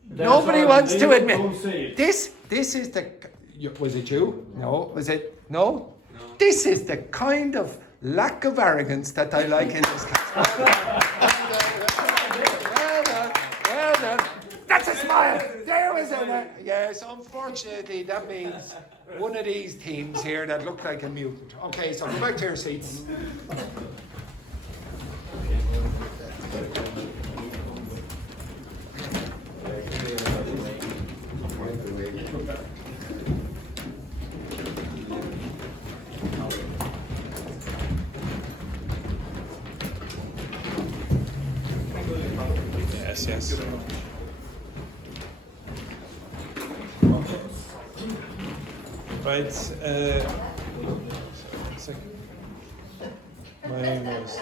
Nobody wants to admit. This is the. Was it you? No. Was it? No? This is the kind of lack of arrogance that I like in this class. Well done. That's a smile. There was a. Yes, unfortunately, that means one of these teams here that looked like a mutant. Okay, so go back to your seats. Yes. Right. Mine was.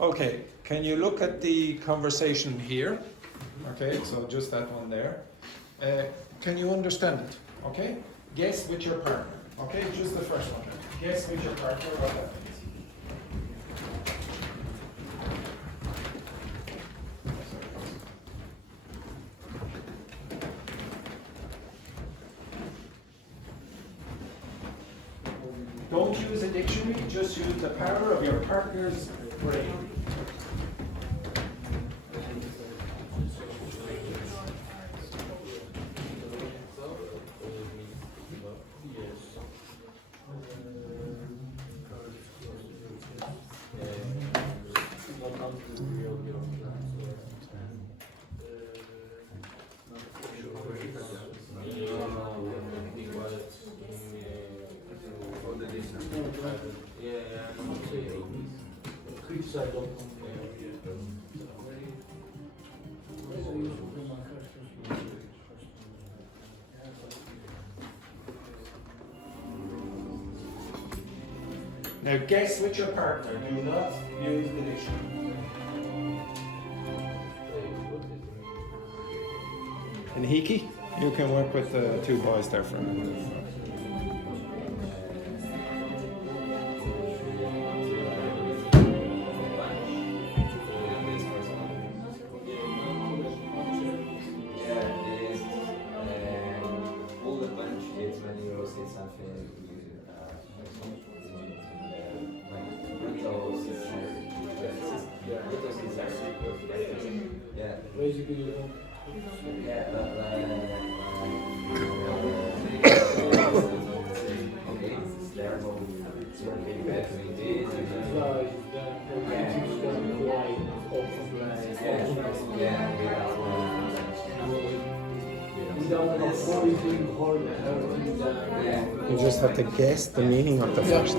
Okay. Can you look at the conversation here? Okay. So just that one there. Can you understand it? Okay. Guess with your partner. Okay. Just the first one. Guess with your partner what that means. Don't use a dictionary, just use the power of your partner's brain. Now guess with your partner, do not use the dictionary. And Hiki, you can work with the two boys there for a minute. You just have to guess the meaning of the first.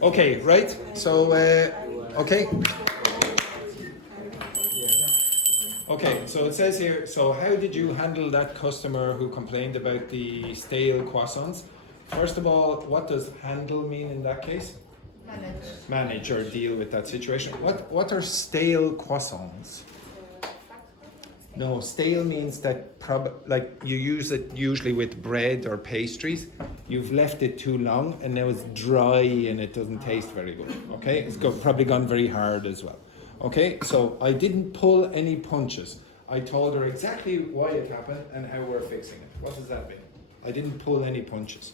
Okay, right? So, okay. Okay, so it says here, so how did you handle that customer who complained about the stale croissants? First of all, what does handle mean in that case? Manage or deal with that situation. What are stale croissants? No, stale means that like you use it usually with bread or pastries. You've left it too long and now it's dry and it doesn't taste very good. Okay, it's probably gone very hard as well. Okay, so I didn't pull any punches. I told her exactly why it happened and how we're fixing it. What does that mean? I didn't pull any punches.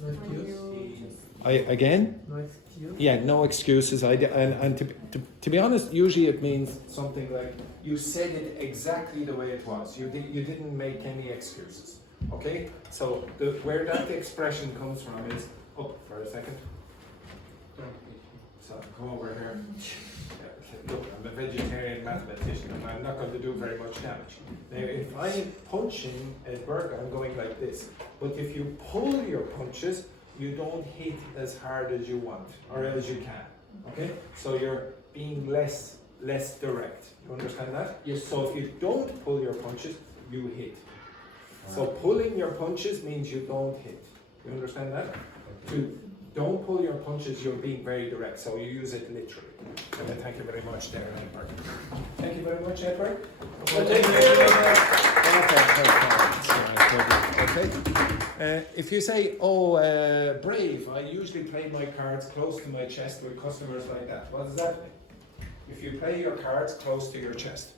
No excuse. Again? No excuse. Yeah, no excuses. And to be honest, usually it means something like you said it exactly the way it was. You didn't make any excuses. Okay? So where that expression comes from is, oh, for a second. So come over here. Look, I'm a vegetarian mathematician and I'm not going to do very much damage. Now, if I'm punching a burger, I'm going like this. But if you pull your punches, you don't hit as hard as you want or as you can. Okay? So you're being less direct. You understand that? Yes. So if you don't pull your punches, you hit. So pulling your punches means you don't hit. You understand that? To don't pull your punches, you're being very direct. So you use it literally. Okay, thank you very much there, Edward. Thank you very much, Edward. Okay. If you say, brave, I usually play my cards close to my chest with customers like that. What does that mean? If you play your cards close to your chest.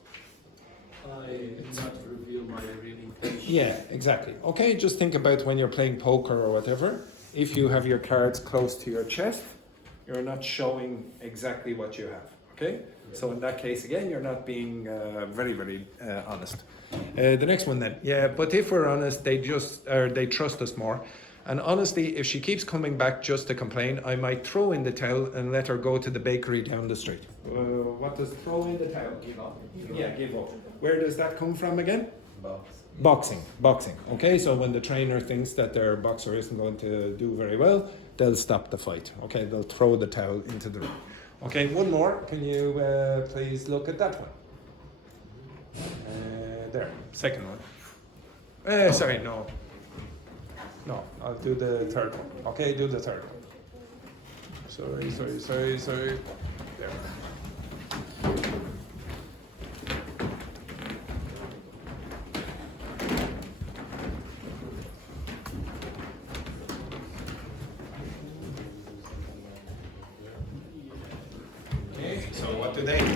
I not reveal my real intention. Yeah, exactly. Okay, just think about when you're playing poker or whatever. If you have your cards close to your chest, you're not showing exactly what you have. Okay? So in that case, again, you're not being very, very honest. The next one then. Yeah, but if we're honest, they trust us more. And honestly, if she keeps coming back just to complain, I might throw in the towel and let her go to the bakery down the street. What does throw in the towel? Give up. Yeah, give up. Where does that come from again? Box. Boxing. Okay, so when the trainer thinks that their boxer isn't going to do very well, they'll stop the fight. Okay, they'll throw the towel into the ring. Okay, one more. Can you please look at that one? There, second one. Sorry, no. No, I'll do the third one. Okay, do the third one. Sorry. There. Okay, so what do they do?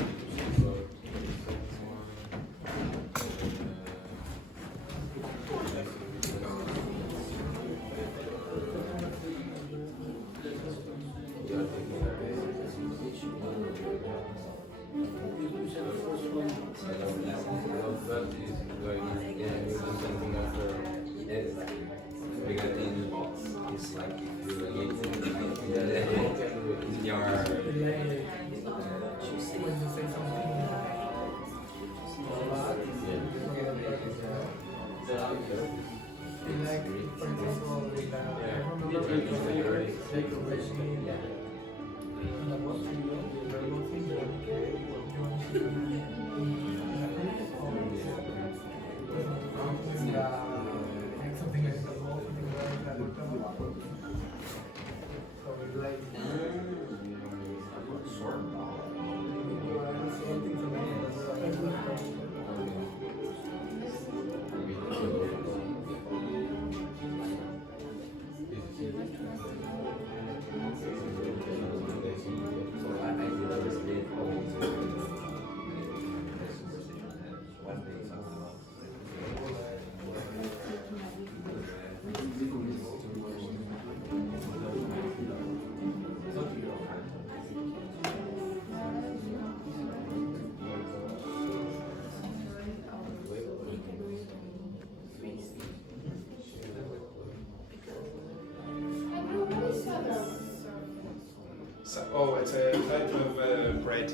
It's a type of bread.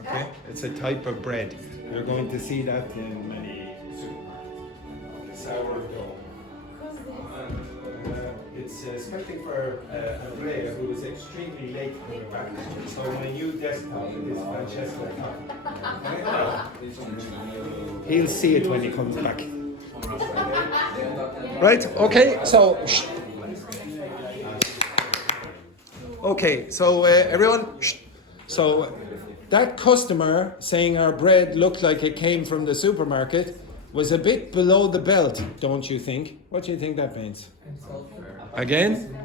Okay, it's a type of bread. You're going to see that in many supermarkets. Sourdough. It's especially for Andrea, who is extremely late coming back. So my new desktop is Francesco. He'll see it when he comes back. Right? Okay. So. Okay, so everyone, So that customer saying our bread looked like it came from the supermarket was a bit below the belt, don't you think? What do you think that means? Again?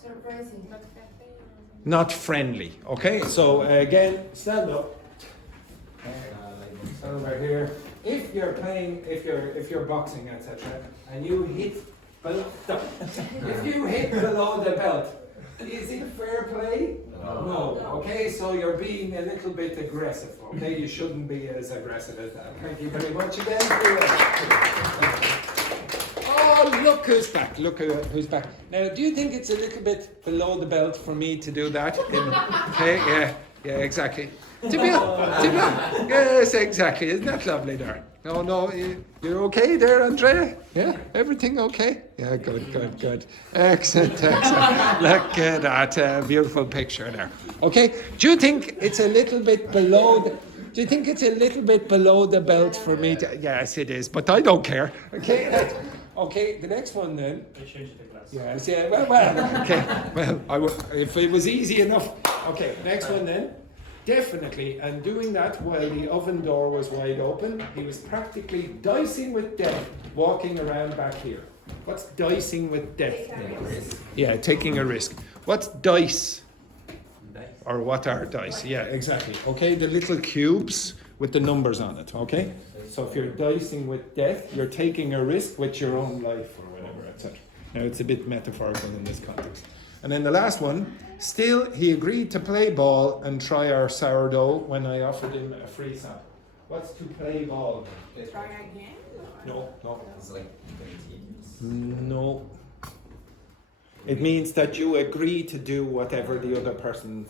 Surprising. Not friendly. Okay, so again, stand up. Stand over here. If you're playing, if you're boxing, etc., and you hit below, if you hit below the belt, is it fair play? No. Okay, so you're being a little bit aggressive. Okay, you shouldn't be as aggressive as that. Thank you very much again. Oh, look who's back. Look who's back. Now, do you think it's a little bit below the belt for me to do that? Okay, yeah, exactly. Yes, exactly. Isn't that lovely there? No, you're okay there, Andrea? Yeah, everything okay? Yeah, good. Excellent. Look at that beautiful picture there. Okay, do you think it's a little bit below do you think it's a little bit below the belt for me to... Yes, it is, but I don't care. Okay, okay, the next one then. I changed the class. Yes, yeah, well, okay. Well, if it was easy enough. Okay, next one then. Definitely, and doing that while the oven door was wide open, he was practically dicing with death, walking around back here. What's dicing with death? Yeah, taking a risk. What's dice? Or what are dice? Yeah, exactly. Okay, the little cubes with the numbers on it, okay? So if you're dicing with death, you're taking a risk with your own life or whatever, etc. Now it's a bit metaphorical in this context. And then the last one, still he agreed to play ball and try our sourdough when I offered him a free sample. What's to play ball? Try again? No. It's like 20. No. It means that you agree to do whatever the other person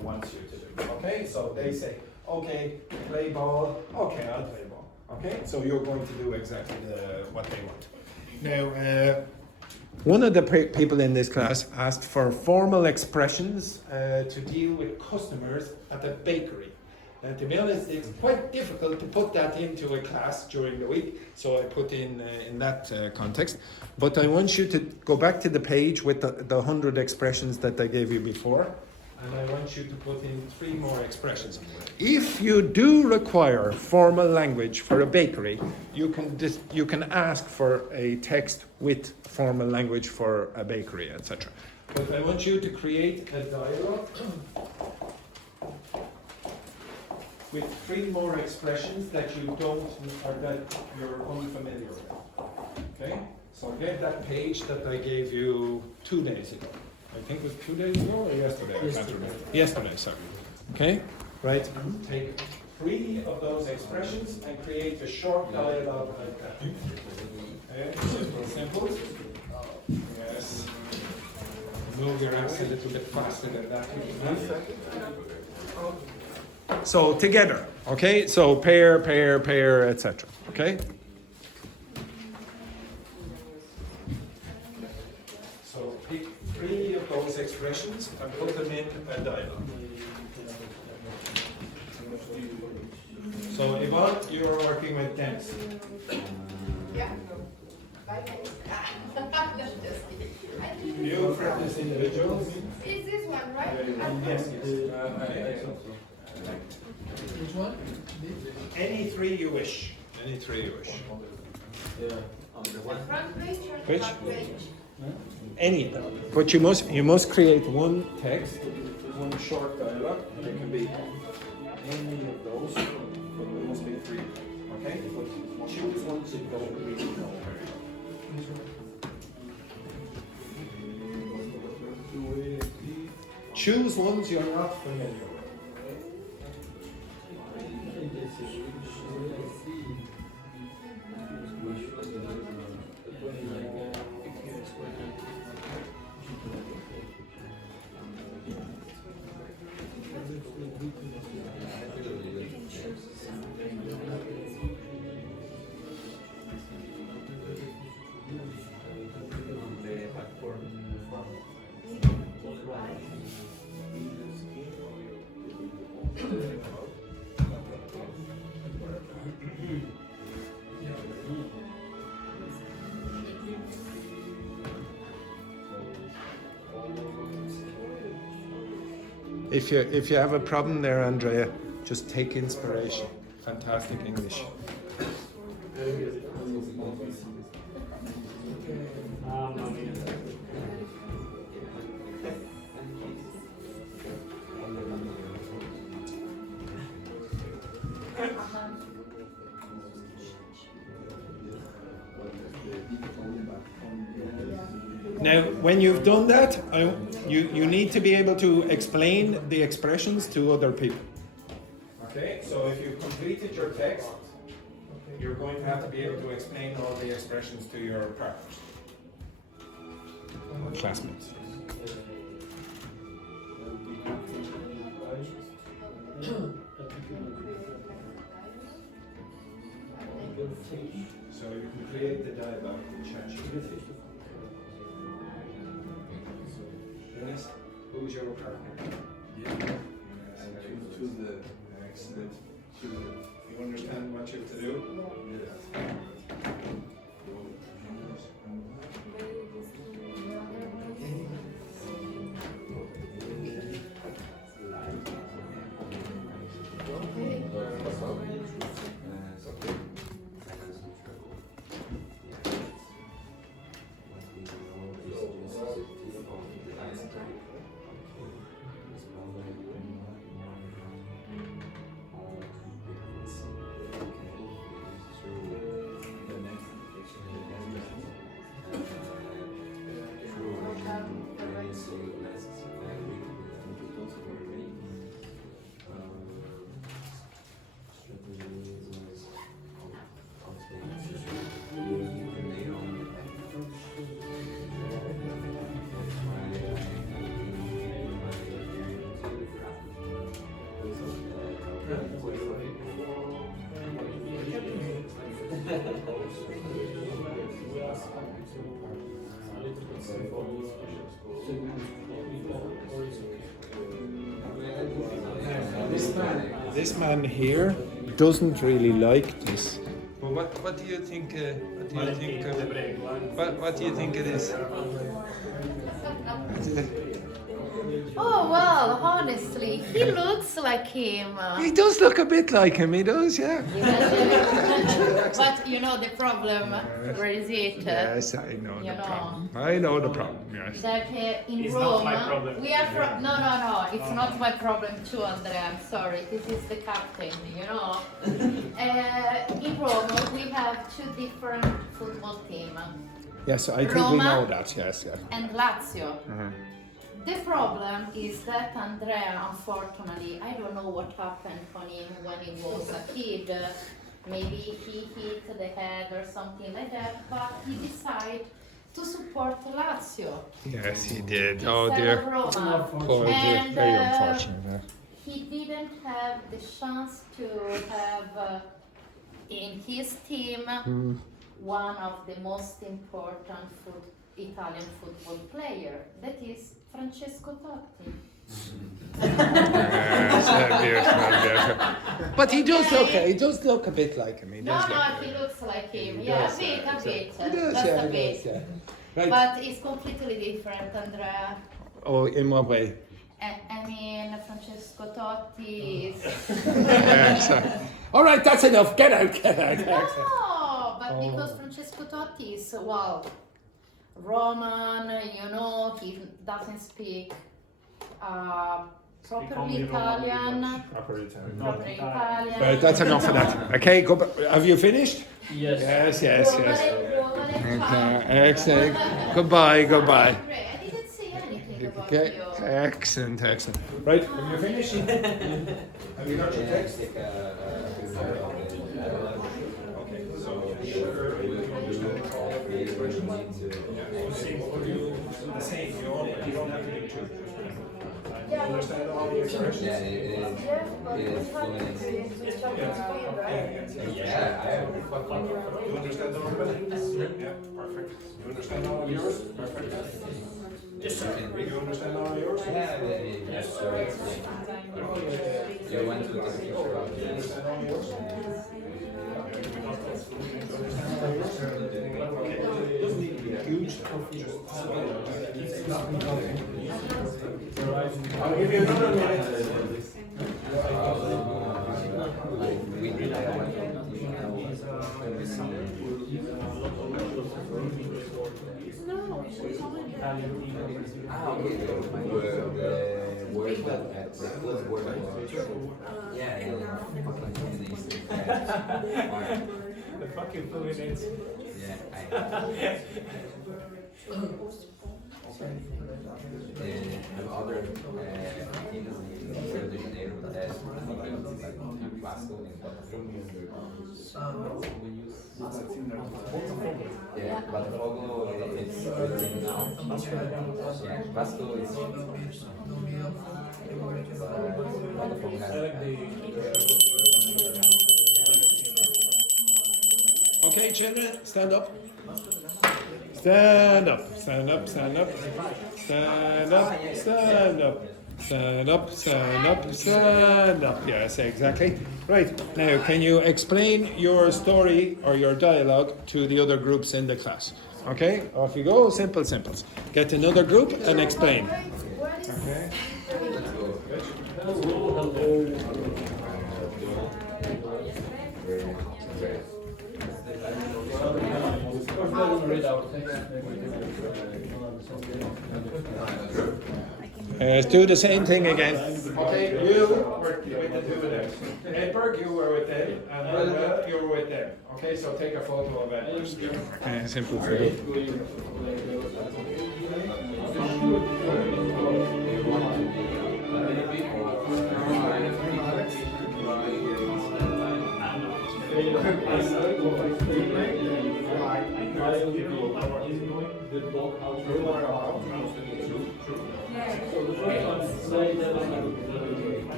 wants you to do. Okay, so they say, okay, play ball. Okay, I'll play ball. Okay, so you're going to do exactly what they want. Now, one of the people in this class asked for formal expressions to deal with customers at the bakery. And to be honest, it's quite difficult to put that into a class during the week, so I put in that context. But I want you to go back to the page with the 100 expressions that I gave you before, and I want you to put in 3 more expressions. If you do require formal language for a bakery, you can ask for a text with formal language for a bakery, etc. But I want you to create a dialogue with 3 more expressions that you don't, or that you're unfamiliar with. Okay? So get that page that I gave you 2 days ago. I think it was 2 days ago or yesterday? I can't remember. Yesterday, sorry. Okay? Right? Take 3 of those expressions and create a short dialogue like that. Okay? Simple. Yes. Move your ass a little bit faster than that. So together, okay? So pair, etc. Okay? So pick 3 of those expressions and put them in a dialogue. So Yvonne, you're working with tense. Yeah. Bye guys. Just kidding. You practice individuals. It's this one, right? Yes. Okay. Which one? Any 3 you wish. Any 3 you wish. The front page or the Which? back page? Any, but you must create one text, one short dialogue, and it can be any of those, but there must be 3. Okay? But choose ones you don't really know. Choose ones you're not familiar with. If you have a problem there, Andrea, just take inspiration. Fantastic English. Now, when you've done that, you need to be able to explain the expressions to other people. Okay, so if you've completed your text, you're going to have to be able to explain all the expressions to your partners or classmates. So you can create the dialogue in ChatGPT. Dennis, who's your partner? Choose the Excellent. You understand what you have to do? This man here doesn't really like this. Well, what do you think? What do you think it is? Oh, well, honestly, he looks like him. He does look a bit like him. He does, yeah. But you know the problem, where is it? Yes, I know You the know. problem. I know the problem. Yes. That in It's Rome, not my problem. we are from. No, it's not my problem too, Andrea. I'm sorry. This is the captain, you know. In Rome, we have two different football teams. Yes, I think we Roma know that. Yes, yes. and Lazio. The problem is that Andrea, unfortunately, I don't know what happened on him when he was a kid. Maybe he hit the head or something like that, but he decided to support Lazio. Yes, he did. Oh instead dear. of Roma. Poor dear. And, Very unfortunate. He didn't have the chance to have in his team one of the most important Italian football player, that is Francesco Totti. But he does look a bit like him. He No, does look he looks like him. He Yeah, does, a bit, yeah, a bit. He does, Just yeah, a he bit. does, yeah. Right. But it's completely different, Andrea. Oh, in what way? I mean, Francesco Totti is. Excellent. All right, that's enough. Get out. No, but because Francesco Totti is, well, Roman, you know, he doesn't speak properly only Italian. Roman, Proper Italian. Proper Italian. Right, that's enough of that. Okay, go. Have you finished? Yes. Yes. Okay, excellent. Goodbye. I didn't say anything about Okay, you. excellent. Right, have you finished? Have you got your text? Okay, so the same. You don't have to do two. You understand all the expressions? Yeah, it is fluent. Yeah, I have. You understand all of it? Yeah, perfect. You understand all of yours? Perfect. Yes, sir. You understand all of yours? Yeah. Yes, sir. You went to the picture of You understand all of yours? Doesn't need to be huge. Just I'll give you another minute. No, she's only Ah, okay. The word that was word. Yeah, yeah. The fucking fluminense. Yeah, other things in Rio de Janeiro that like Vasco and Botafogo. Yeah, Botafogo it's written now. Yeah, Vasco is Botafogo has. Okay, children, stand up. Stand up, stand up, stand up. Stand up, stand up. Stand up, stand up, stand up. Yes, exactly. Right, now can you explain your story or your dialogue to the other groups in the class? Okay, off you go, simple, simple. Get another group and explain. Okay. Let's do the same thing again. Okay, you were with the two of them. Edberg, you were with them, and Manuel, you were with them. Okay, so take a photo of Edberg. Simple for you.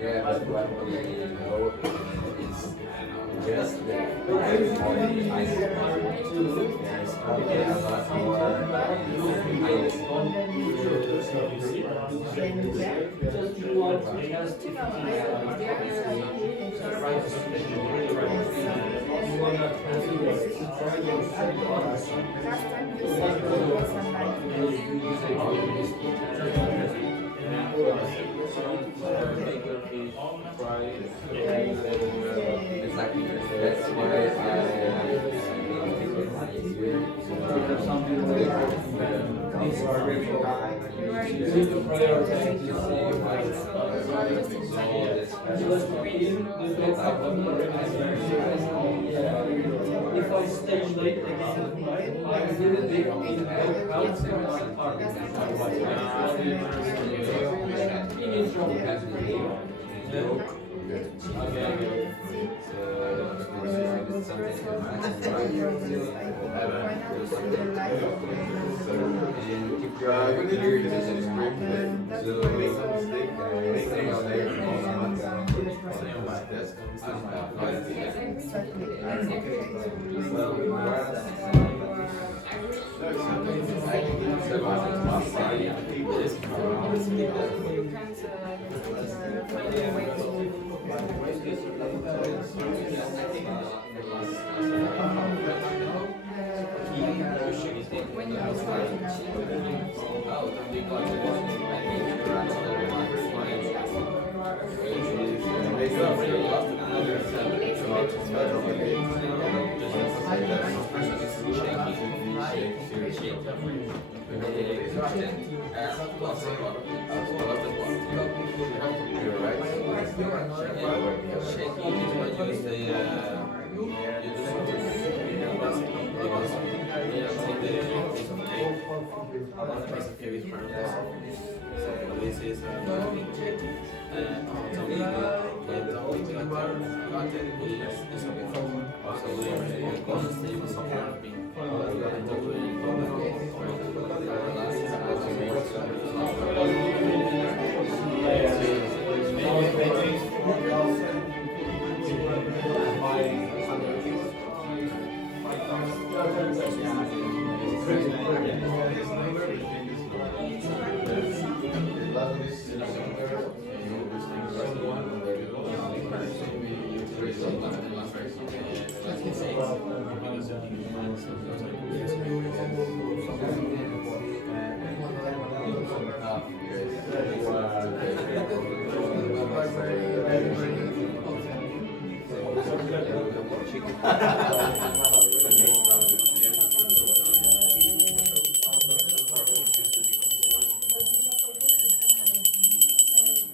Yeah, but what we know is just that there's probably a lot exactly. That's If I stage late again, I really need to help out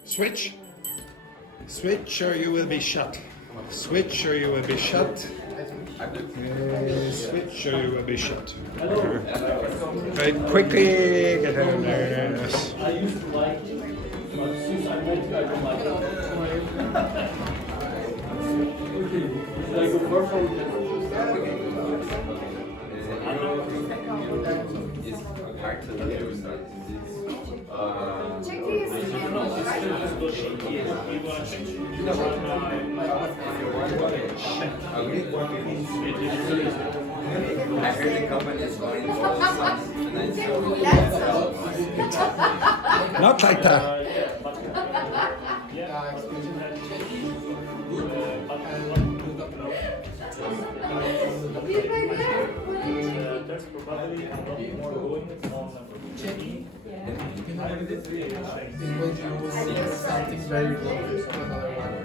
Switch. Switch or you will be shot. Switch or you will be shot. Switch or you will be shot. Right, quickly get down there. Yes. I used to like it, but since I went, I don't like it. Okay, should I go first or we can? It's hard to use. I heard the company is going for some financial. Not like that. That's probably a lot more going on checking. It was something very good for another one.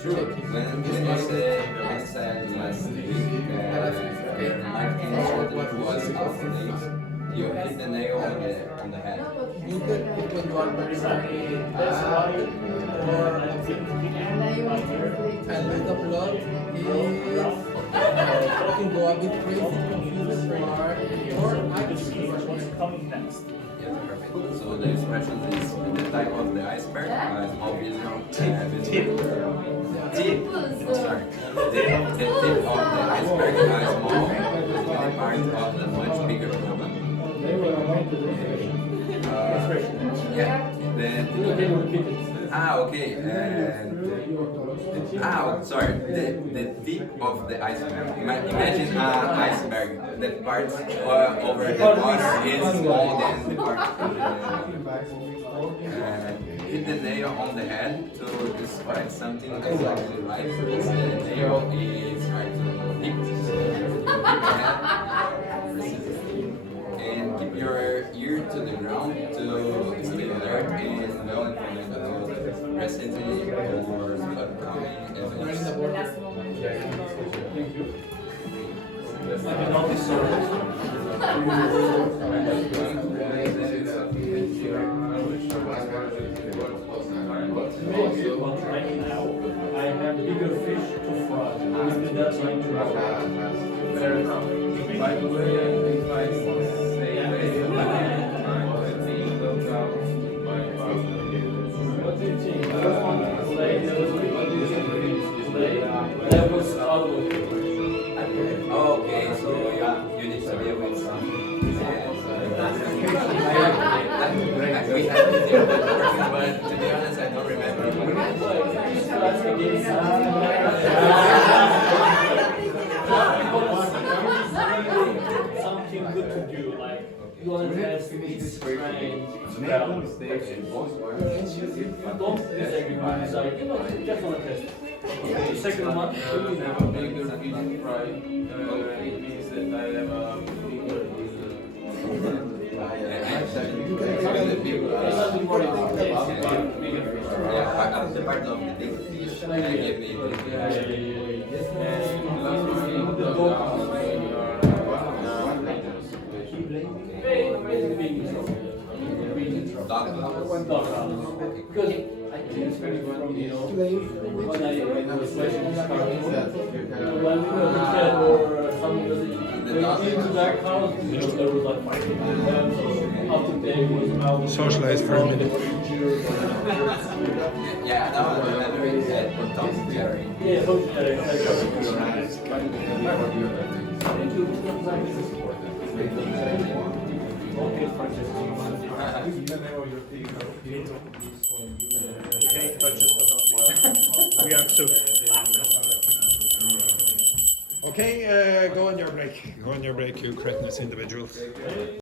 True. When you said last week, marketing was off the days, you hit the nail on the head. It was one very and with the blood can go a bit crazy, confused, or Coming next. Yeah, perfect. So the expression is the type of the iceberg, small visual, tip. Sorry. The tip of the iceberg is small, and part of the much bigger problem. Yeah. Then. Okay. Sorry. The tip of the iceberg. Imagine an iceberg. The part over the water is smaller than the part. Hit the nail on the head to describe something exactly right. Because the nail is hard to hit. So and keep your ear to the ground to stay alert and well informed about recently or upcoming events. Right now, I have bigger fish to fry. Isn't that right? Fair enough. By the way, if I say What do you think? That was ugly. Okay, so you need to deal with some. We had to deal with person, but to be honest, I don't remember. Something good to do, like you want to test this strange spell. Don't disagree with this idea, but just want to test it. Okay, second one. bigger fish fry, it means that I have a bigger Something more important. Bigger fish. Yeah, the part of the big fish give me the Dogme. Because I can expect from when I was questioning starting when we were a kid or someone was into that house, there was like fighting with them, so how to take was out. Socialize for a minute. Yeah, that was another that put Tom Jerry. Yeah, both We are soup. Okay, go on your break. Go on your break, you cretinous individuals.